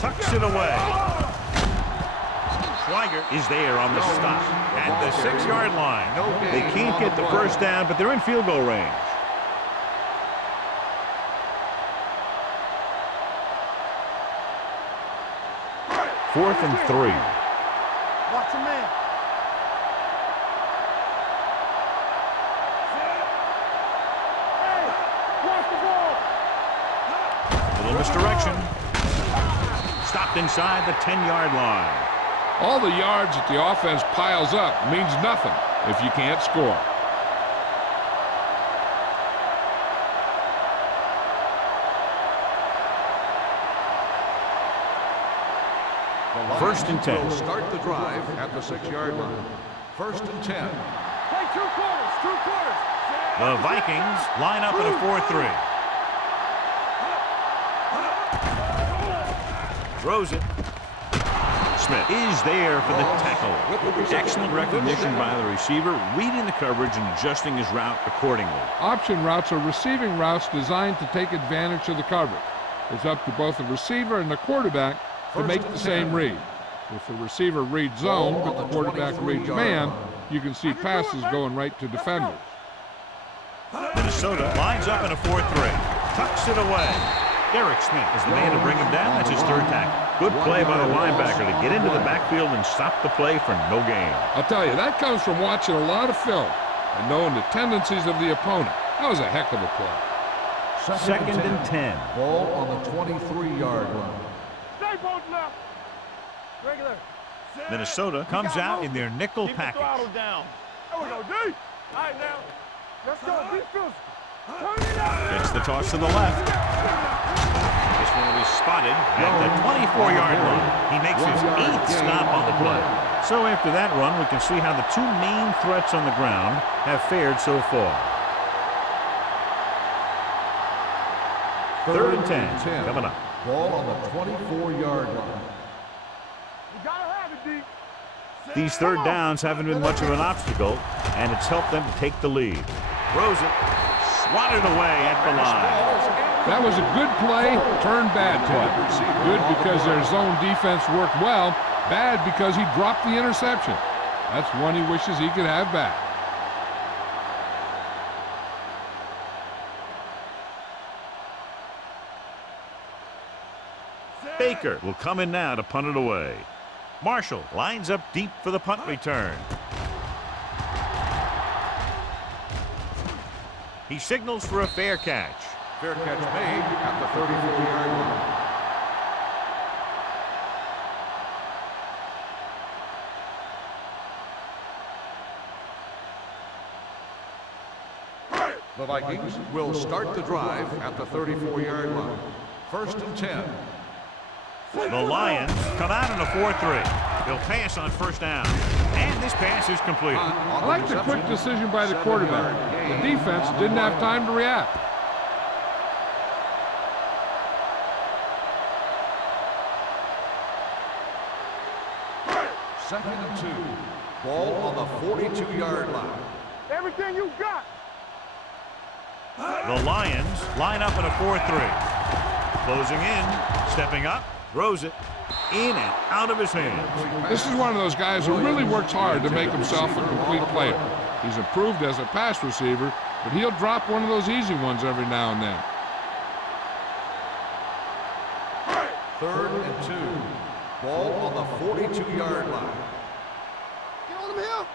Tucks it away. Schweiger is there on the stop at the 6-yard line. They can't get the first down, but they're in field goal range. Fourth and 3. Watch a man. Hey, watch the ball. Little misdirection. Stopped inside the 10-yard line. All the yards that the offense piles up means nothing if you can't score. First and 10. Will start the drive at the 6-yard line. First and 10. Play 2 quarters, 2 quarters. The Vikings line up in a 4-3. Throws it. Smith is there for the tackle. Excellent recognition by the receiver, reading the coverage and adjusting his route accordingly. Option routes are receiving routes designed to take advantage of the coverage. It's up to both the receiver and the quarterback to make the same read. If the receiver reads zone, but the quarterback reads man, you can see passes going right to defenders. Minnesota lines up in a 4-3. Tucks it away. Derek Smith is the man to bring him down. That's his 3rd tackle. Good play by the linebacker to get into the backfield and stop the play for no gain. I'll tell you, that comes from watching a lot of film and knowing the tendencies of the opponent. That was a heck of a play. Second and 10. Ball on the 23-yard line. Stay both left. Regular. Minnesota comes out in their nickel Keep the package. throttle down. There we go, D. All right, now. Let's go. Be physical. Turn it up. Gets the toss to the left. This one will be spotted at the 24-yard line. He makes his 8th stop on the play. So after that run, we can see how the 2 main threats on the ground have fared so far. Third and 10 coming up. Ball on the 24-yard line. You gotta have it, D. These 3rd downs haven't been much of an obstacle, and it's helped them to take the lead. Throws it, swatted away at the line. That was a good play, turned bad play. Good because their zone defense worked well, bad because he dropped the interception. That's one he wishes he could have back. Baker will come in now to punt it away. Marshall lines up deep for the punt return. He signals for a fair catch. Fair catch made at the 34-yard line. The Vikings will start the drive at the 34-yard line. First and 10. The Lions come out in a 4-3. He'll pass on first down. And this pass is completed. I like the quick decision by the quarterback. The defense didn't have time to react. Second and 2. Ball on the 42-yard line. Everything you got. The Lions line up in a 4-3. Closing in, stepping up, throws it in and out of his hands. This is one of those guys who really works hard to make himself a complete player. He's improved as a pass receiver, but he'll drop one of those easy ones every now and then. Third and 2. Ball on the 42-yard line. Get on him here.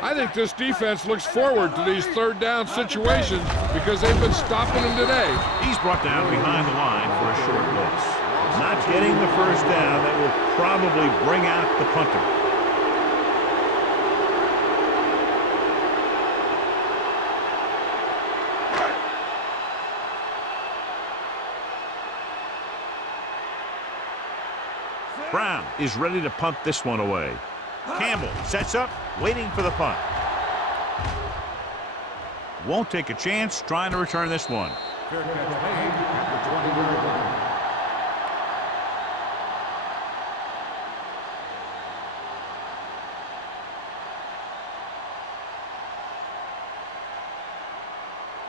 I think this defense looks forward to these 3rd down situations because they've been stopping them today. He's brought down behind the line for a short loss. Not getting the first down, that will probably bring out the punter. Brown is ready to punt this one away. Campbell sets up, waiting for the punt. Won't take a chance trying to return this one. Fair catch made at the 20-yard line.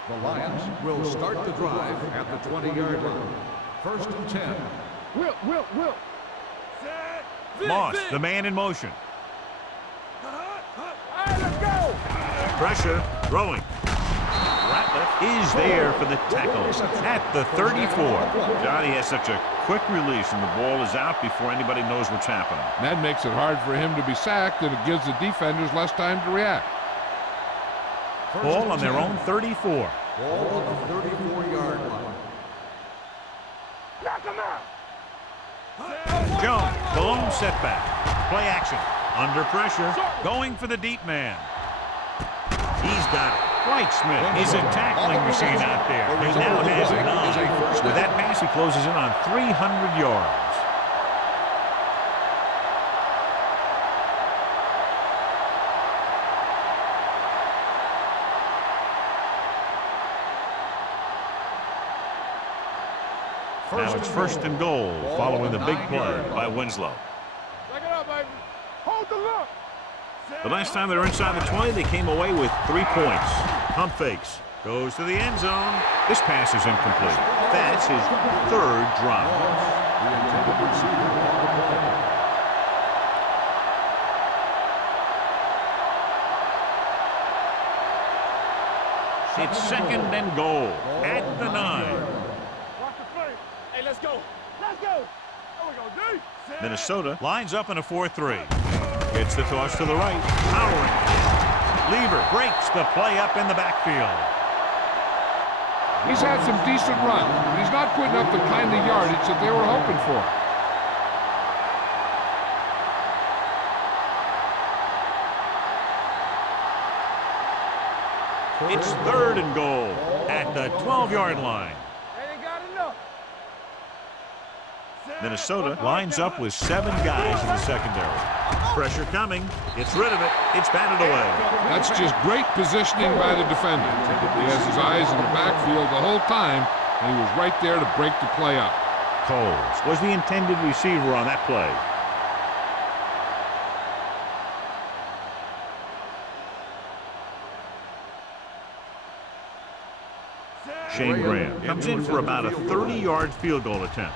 The Lions will start the drive at the 20-yard line. First and 10. Will. Moss, the man in motion. All right, let's go. Pressure, throwing. Ratliff is there for the tackle at the 34. Johnny has such a quick release and the ball is out before anybody knows what's happening. That makes it hard for him to be sacked, and it gives the defenders less time to react. Ball on their own 34. Ball on the 34-yard line. Knock him out. Jones, balloon setback. Play action. Under pressure. Going for the deep man. He's got it. Dwight Smith is a tackling machine out there. He now has 9. With that pass, he closes in on 300 yards. Now it's first and goal following the big play by Winslow. Check it out, baby. Hold the look. The last time they were inside the 20, they came away with 3 points. Pump fakes. Goes to the end zone. This pass is incomplete. That's his 3rd drop. The intended receiver on the play. It's second and goal at the 9. Watch the play. Hey, let's go. Let's go. There we go, D. Minnesota lines up in a 4-3. Gets the toss to the right. Powering. Lever breaks the play up in the backfield. He's had some decent runs, but he's not putting up the kind of yardage that they were hoping for. It's 3rd and goal at the 12-yard line. They ain't got enough. Minnesota lines up with 7 guys in the secondary. Pressure coming. Gets rid of it. It's batted away. That's just great positioning by the defender. He has his eyes in the backfield the whole time, and he was right there to break the play up. Coles was the intended receiver on that play. Shane Graham comes in for about a 30-yard field goal attempt.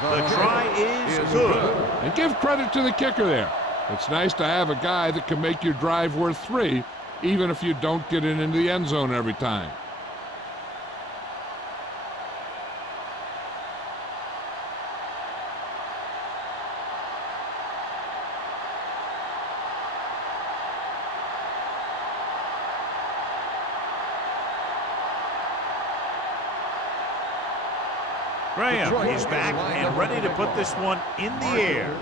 The try is good. And give credit to the kicker there. It's nice to have a guy that can make your drive worth 3, even if you don't get it into the end zone every time. Graham is back and ready to put this one in the air.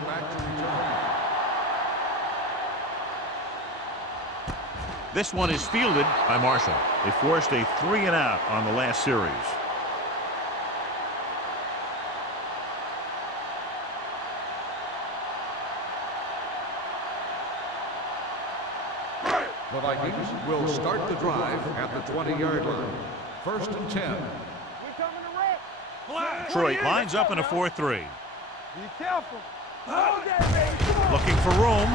This one is fielded by Marshall. They forced a 3-and-out on the last series. The Vikings will start the drive at the 20-yard line. First and 10. We coming to wreck. Detroit lines up in a 4-3. Be careful. Hold that, baby. Come on. Looking for room.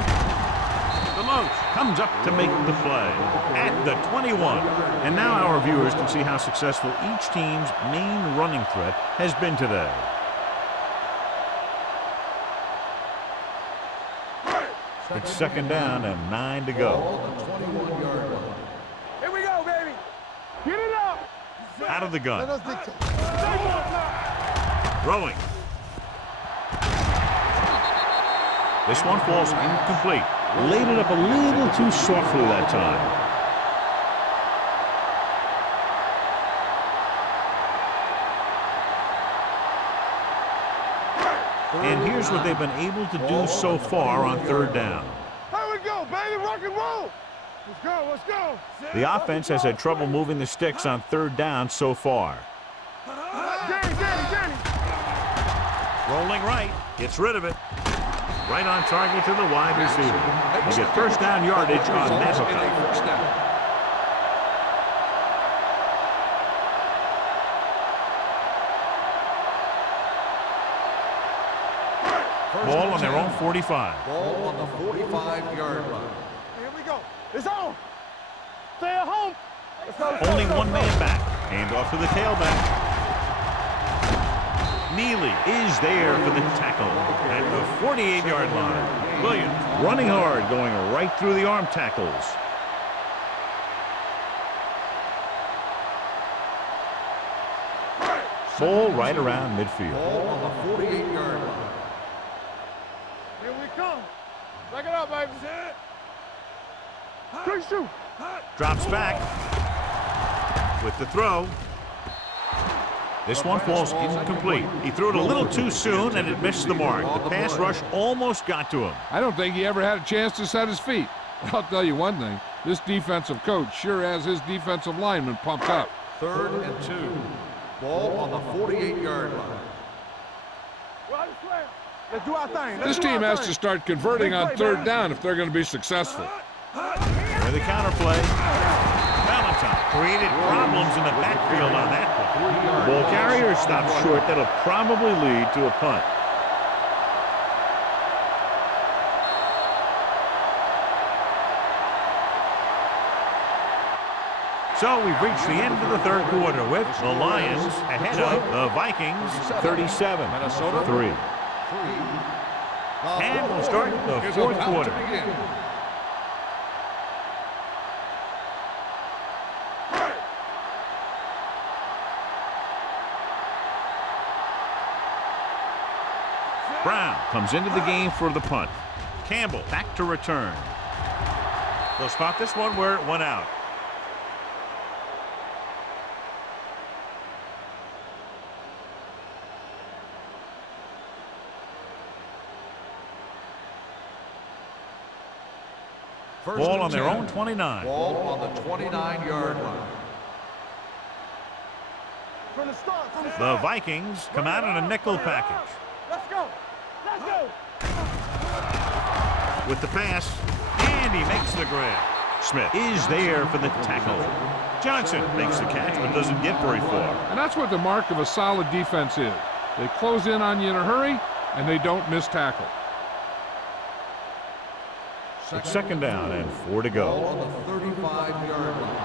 DeLoach comes up to make the play at the 21. And now our viewers can see how successful each team's main running threat has been today. It's second down and 9 to go. Ball the 21-yard line. Here we go, baby. Get it up. Out of the gun. Stay Throwing. This one falls incomplete. Laid it up a little too softly that time. And here's what they've been able to do so far on 3rd down. Here we go, baby. Rock and roll. Let's go. Let's go. The offense has had trouble moving the sticks on 3rd down so far. Danny. Rolling right. Gets rid of it. Right on target to the wide receiver. You get first down yardage on that hookup. First down. Ball on their own 45. Ball on the 45-yard line. Here we go. It's on. Stay at home. Let's go. Only one man back. Hand off to the tailback. Neely is there for the tackle at the 48-yard line. Williams running hard, going right through the arm tackles. Ball right around midfield. Ball on the 48-yard line. Here we come. Back it up, baby. Quick shoot. Drops back with the throw. This one falls incomplete. He threw it a little too soon and it missed the mark. The pass rush almost got to him. I don't think he ever had a chance to set his feet. I'll tell you one thing. This defensive coach sure has his defensive lineman pumped up. 3rd and 2. Ball on the 48-yard line. Let's do our thing. This team has to start converting on 3rd down if they're going to be successful. Here the counter play. Valentine created problems in the backfield on that play. Ball carrier stops short. That'll probably lead to a punt. So we've reached the end of the 3rd quarter with the Lions ahead of the Vikings 37-3. And we'll start the 4th quarter. Brown comes into the game for the punt. Campbell back to return. They'll spot this one where it went out. Ball on their own 29. Ball on the 29-yard line. From the start. The Vikings come out in a nickel package. Let's go. Let's go. With the pass, and he makes the grab. Smith is there for the tackle. Johnson makes the catch but doesn't get very far. And that's what the mark of a solid defense is. They close in on you in a hurry, and they don't miss tackle. It's 2nd down and 4 to go. Ball on the 35-yard line.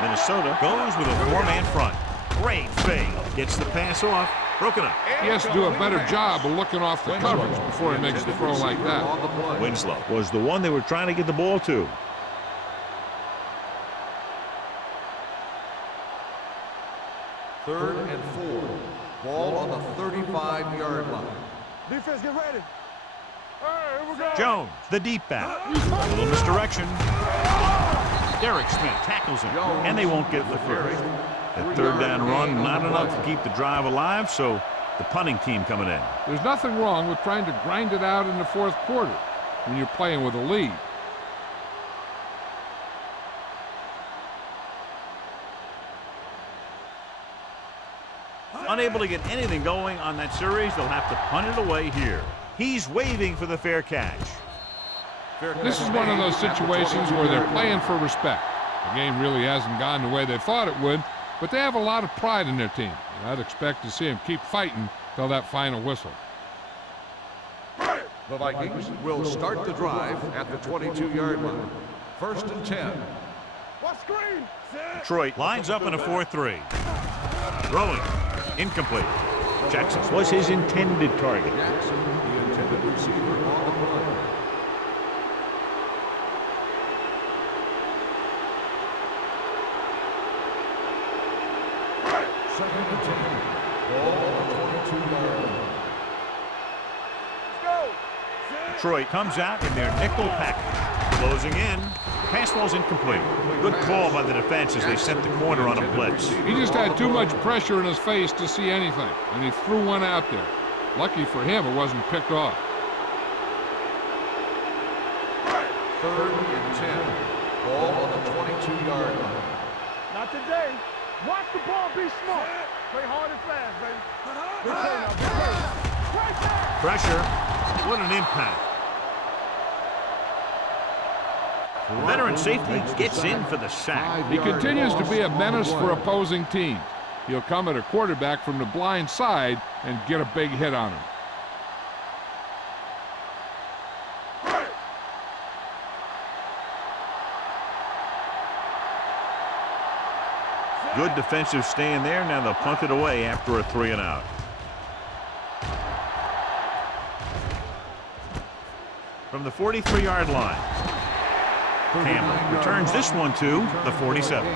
Minnesota goes with a 4-man front. Great fake. Gets the pass off. Broken up. He has to do a better job of looking off the coverage before he makes the throw like that. Winslow was the one they were trying to get the ball to. Third and 4. Ball on the 35-yard line. Defense, get ready. All right, here we go. Jones, the deep back. A little misdirection. Derek Smith tackles him, and they won't get the first. That 3rd down run, not enough to keep the drive alive, so the punting team coming in. There's nothing wrong with trying to grind it out in the 4th quarter when you're playing with a lead. Unable to get anything going on that series, they'll have to punt it away here. He's waving for the fair catch. This is one of those situations where they're playing for respect. The game really hasn't gone the way they thought it would, but they have a lot of pride in their team. And I'd expect to see them keep fighting till that final whistle. The Vikings will start the drive at the 22-yard line. 1st and 10. What screen? Detroit lines up in a 4-3. Throwing. Incomplete. Jackson was his intended target. Jackson, the intended receiver on the play. Second and 10. Ball on the 22-yard line. Let's go. Detroit comes out in their nickel package. Closing in. Pass ball's incomplete. Good call by the defense as they sent the corner on a blitz. He just had too much pressure in his face to see anything, and he threw one out there. Lucky for him, it wasn't picked off. 3rd and 10. Ball on the 22-yard line. Not today. Watch the ball. Be smart. Play hard and fast, baby. Big play now, big play. Right there. Pressure. What an impact. Veteran safety gets in for the sack. He continues to be a menace for opposing teams. He'll come at a quarterback from the blind side and get a big hit on him. Good defensive stand there. Now they'll punt it away after a 3-and-out. From the 43-yard line, Campbell returns this one to the 47.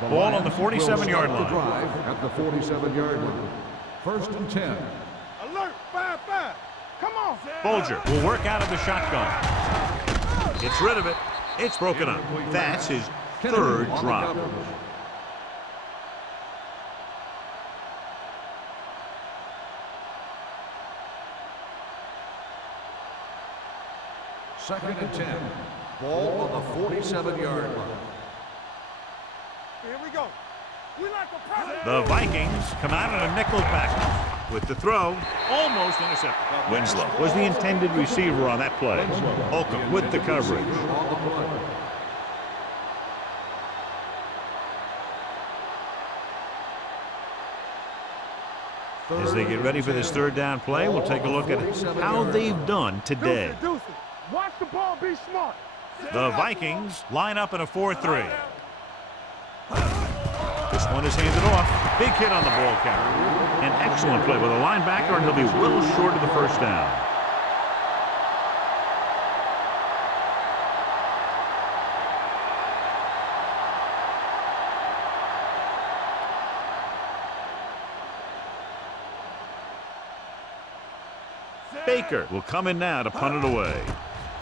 Ball on the 47-yard line. Drive at the 47-yard line. 1st and 10. Alert, 5-5. Come on. Bolger will work out of the shotgun. Gets rid of it. It's broken up. That's his third drop. Second and 10. Ball on the 47-yard line. Here we go. We like a press. The Vikings come out in a nickel back. With the throw, almost intercepted. Winslow was the intended receiver on that play. Holcomb with the coverage. As they get ready for this third down play, we'll take a look at how they've done today. Watch the ball, be smart. The Vikings line up in a 4-3. This one is handed off. Big hit on the ball carrier. An excellent play by the linebacker, and he'll be well short of the first down. Baker will come in now to punt it away.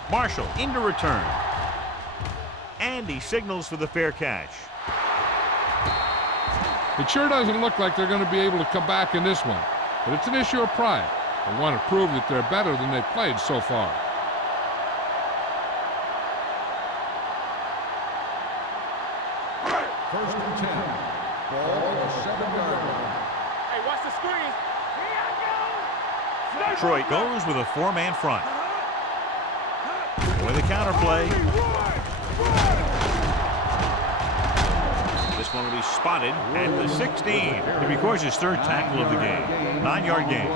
Marshall into return. And he signals for the fair catch. It sure doesn't look like they're going to be able to come back in this one, but it's an issue of pride. They want to prove that they're better than they've played so far. First and 10. Ball on the 7-yard line. Hey, watch the screen. Here I go. Detroit goes with a 4-man front. With a counter play. This one will be spotted at the 16. He records his third tackle of the game. 9-yard gain.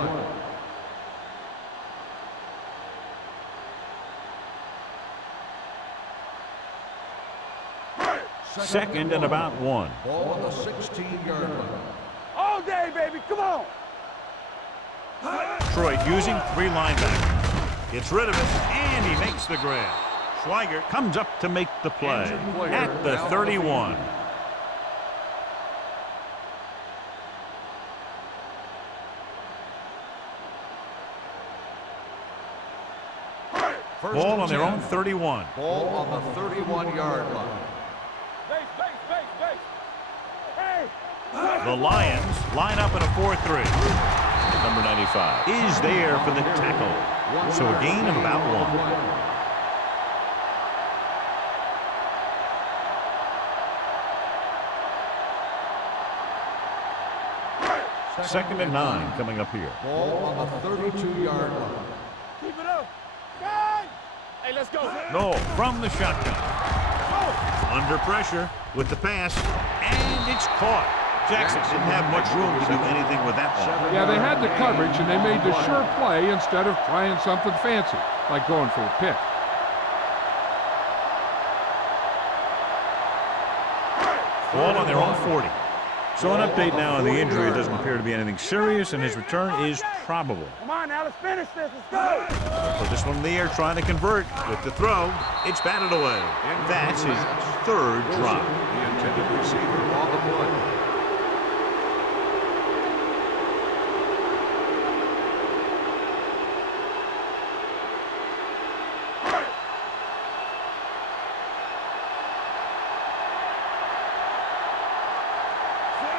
Second and about 1. Ball on the 16-yard line. All day, baby. Come on. Detroit using 3 linebackers. Gets rid of it, and he makes the grab. Schweiger comes up to make the play at the 31. Ball on their own 31. Ball on the 31-yard line. Base. Hey. The Lions line up in a 4-3. Number 95 is there for the tackle. So a gain of about 1. Second and 9 coming up here. Ball on the 32-yard line. Keep it up. Guys. Hey, let's go. No, from the shotgun. Under pressure with the pass, and it's caught. Jackson didn't have much room to do anything with that one. Yeah, they had the coverage, and they made the sure play instead of trying something fancy, like going for a pick. Ball on their own 40. So an update now on the injury. It doesn't appear to be anything serious, and his return is probable. Come on now, let's finish this. Let's go. Put this one in the air, trying to convert. With the throw, it's batted away. That's his third drop. The intended receiver on the play.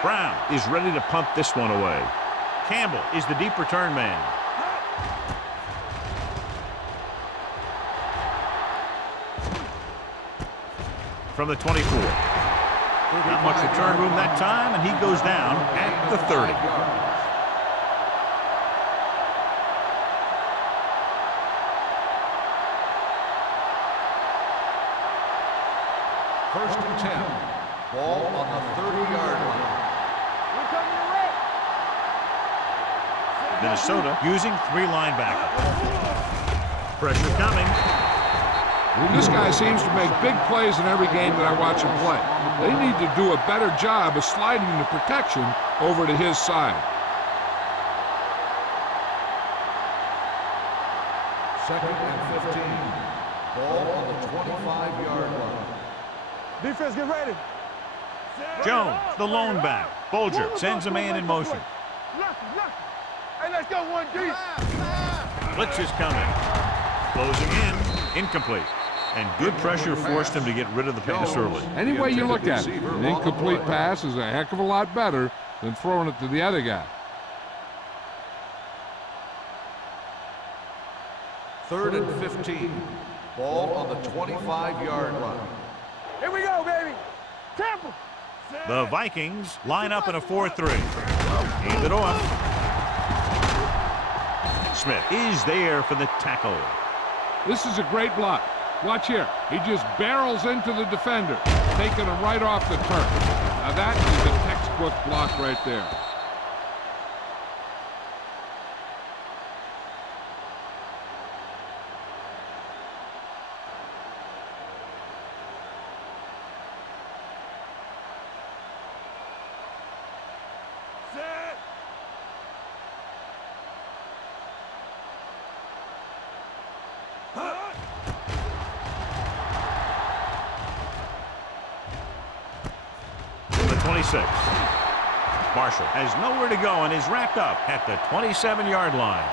Brown is ready to punt this one away. Campbell is the deep return man. from the 24. Not much return room that time, and he goes down at the 30. First and 10. Ball on the 30-yard line. Minnesota using 3 linebackers. Pressure coming. This guy seems to make big plays in every game that I watch him play. They need to do a better job of sliding the protection over to his side. Second and 15. Ball on the 25-yard line. Defense, get ready. Jones, the lone back. Bolger sends a man in motion. Hey, let's go 1D. Blitz is coming. Closing in. Incomplete. And good pressure forced him to get rid of the pass early. Any way you look at it, an incomplete pass is a heck of a lot better than throwing it to the other guy. Third and 15. Ball on the 25-yard line. Here we go, baby. Temple. The Vikings line up in a 4-3. Hand it off. Smith is there for the tackle. This is a great block. Watch here. He just barrels into the defender, taking him right off the turf. Now that is a textbook block right there. The 26. Marshall has nowhere to go and is wrapped up at the 27-yard line.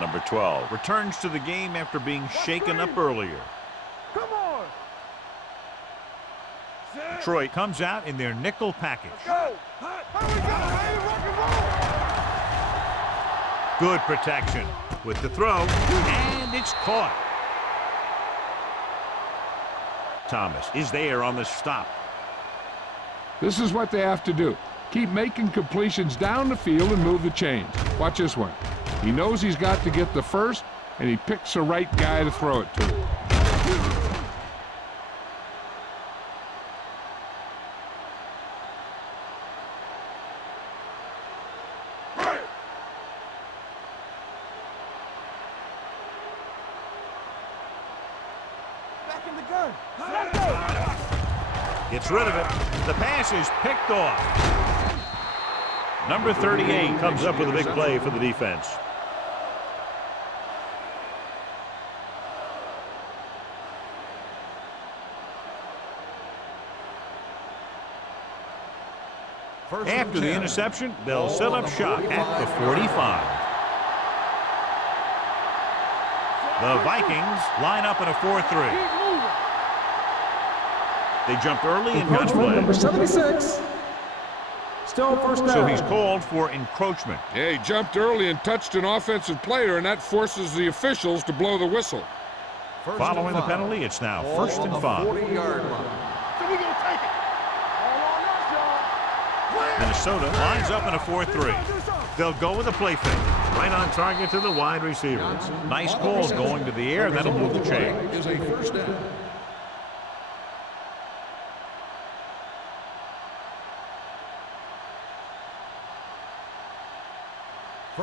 Number 12 returns to the game after being shaken up earlier. Come on. Detroit comes out in their nickel package. Go. Here we go, baby. Rock and roll. Good protection with the throw, and it's caught. Thomas is there on the stop. This is what they have to do. Keep making completions down the field and move the chains. Watch this one. He knows he's got to get the first, and he picks the right guy to throw it to. 'em. Let's go. Gets rid of it. The pass is picked off. Number 38 comes up with a big play for the defense. After the interception, they'll set up shop at the 45. The Vikings line up in a 4-3. They jumped early and got Encroachment, number flagged. 76. Still first down. So he's called for encroachment. Yeah, he jumped early and touched an offensive player, and that forces the officials to blow the whistle. Following the penalty, it's now first and 5. 40-yard line. So we gonna take it. All on us, y'all. Minnesota lines up in a 4-3. They'll go with a play fake. Right on target to the wide receiver. Nice calls going to the air. That'll move the chain. Is a first down.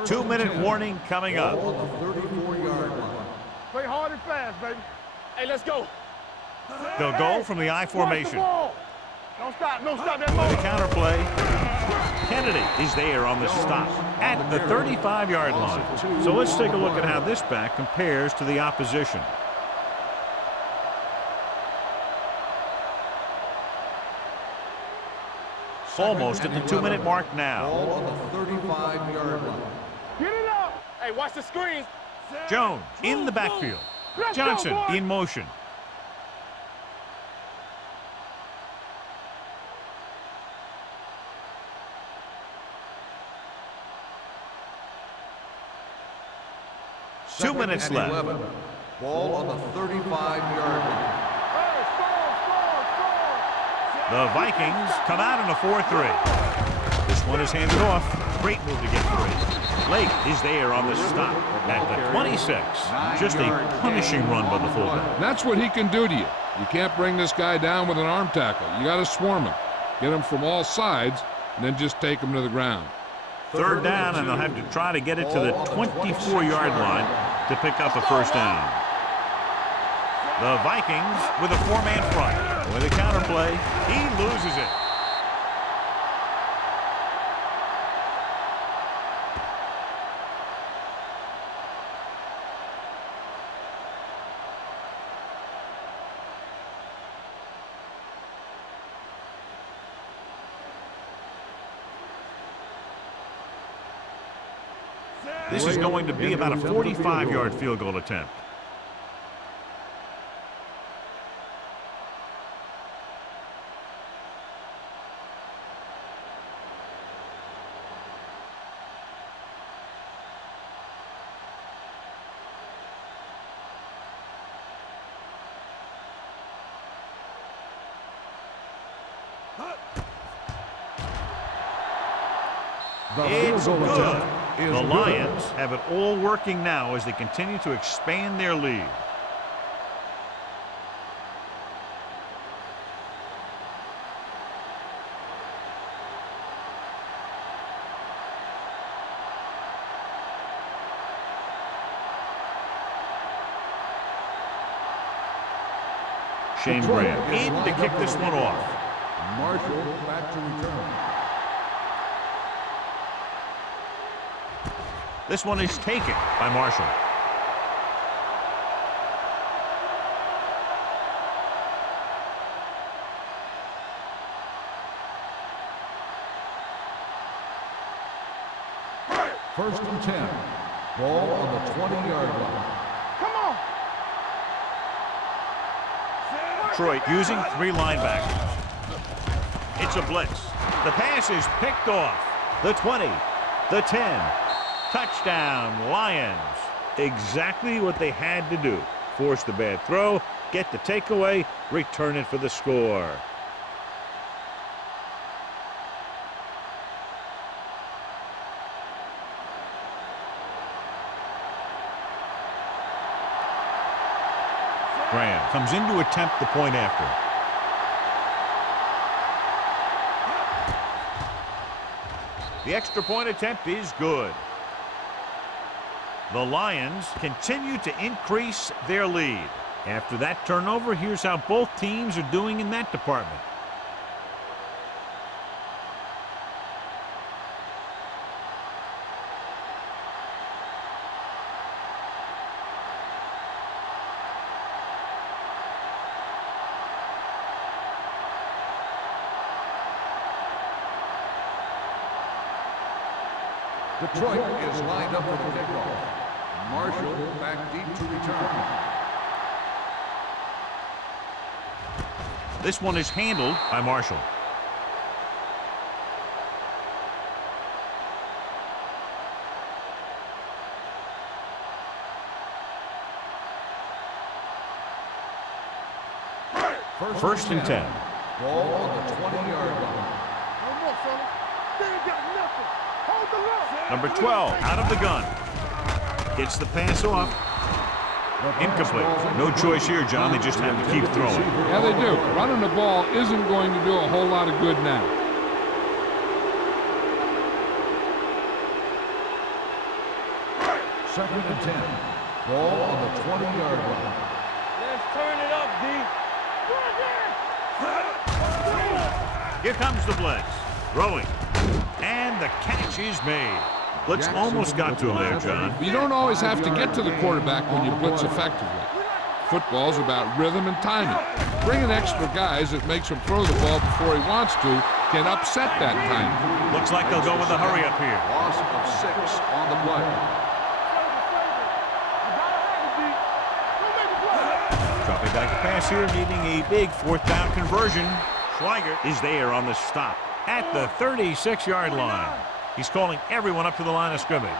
Two-minute warning coming up. On the 34-yard line. Play hard and fast, baby. Hey, let's go. They'll go from the I formation. Don't stop that The motion. counterplay. Kennedy is there on the stop at the 35-yard line. So let's take a look at how this back compares to the opposition. Almost at the 2-minute mark now. Ball on the 35-yard line. Get it up. Hey, watch the screens. Jones in the backfield. Johnson in motion. 2 minutes left. 11. Ball on the 35-yard line. The Vikings come out in a 4-3. This one is handed off. Great move to get 3. Lake is there on the stop at the 26. Just a punishing run by the fullback. That's what he can do to you. You can't bring this guy down with an arm tackle. You got to swarm him. Get him from all sides, and then just take him to the ground. 3rd down, and they'll have to try to get it to the 24-yard line to pick up a 1st down. The Vikings with a 4-man front. With a counterplay, he loses it. This is going to be about a 45-yard field goal attempt. It's good. The Lions have it all working now as they continue to expand their lead. Shane Graham in to kick this one off. Marshall back to return. This one is taken by Marshall. First and 10. Ball on the 20-yard line. Come on. Detroit using 3 linebackers. It's a blitz. The pass is picked off. The 20, the 10. Touchdown, Lions. Exactly what they had to do. Force the bad throw, get the takeaway, return it for the score. Graham comes in to attempt the point after. The extra point attempt is good. The Lions continue to increase their lead. After that turnover, here's how both teams are doing in that department. Detroit is lined up for the kickoff. Marshall back deep to return. This one is handled by Marshall. First and 10. Ball on the 20-yard line. No more, fella. They ain't got nothing. Hold the look. Number 12 out of the gun. Gets the pass off. Incomplete. No choice here, John. They just have to keep throwing. Yeah, they do. Running the ball isn't going to do a whole lot of good now. Second and 10. Ball on the 20-yard line. Let's turn it up, D. Here comes the blitz. Throwing. And the catch is made. Blitz almost got to him there, John. You don't always have to get to the quarterback when you blitz effectively. Football's about rhythm and timing. Bringing extra guys that makes him throw the ball before he wants to can upset that timing. Looks like they'll go with a hurry up here. Loss of 6 on the play. Dropping back to pass here, needing a big 4th down conversion. Schweiger is there on the stop at the 36-yard line. He's calling everyone up to the line of scrimmage.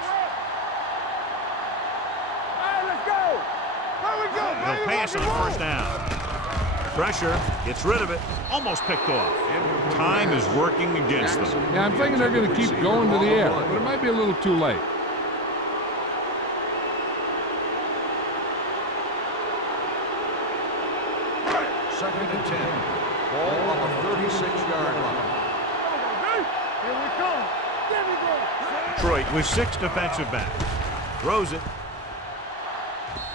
pass on first down. Pressure, gets rid of it, almost picked off. Time is working against them. Yeah, I'm thinking they're going to keep going to the air, but it might be a little too late. Second and 10. Ball on the 36-yard line. Here we come. There we go. Detroit with 6 defensive backs. Throws it.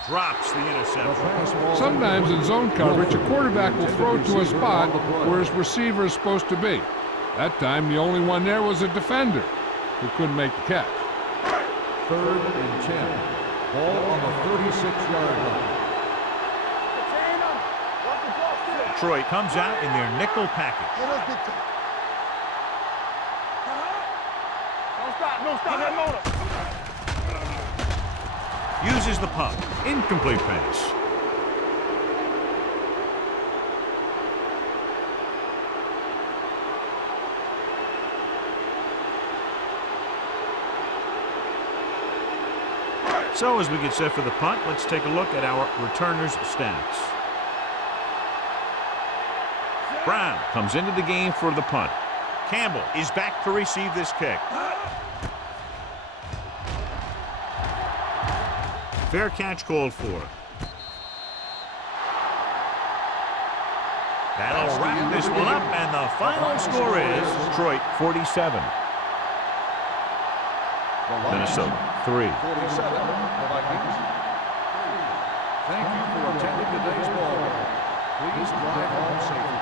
Drops the interception. Sometimes in zone coverage, a quarterback will throw to a spot where his receiver is supposed to be. That time, the only one there was a defender who couldn't make the catch. Third and 10. Ball on the 36-yard line. Detroit comes out in their nickel package. No stop that motor. Uses the pump. Incomplete pass. So as we get set for the punt, let's take a look at our returners' stats. Brown comes into the game for the punt. Campbell is back to receive this kick. Fair catch called for. That'll wrap this one up, and the final score is Detroit 47. Minnesota 3. 47, the Vikings. Thank you for attending today's ball game. Please drive home safely.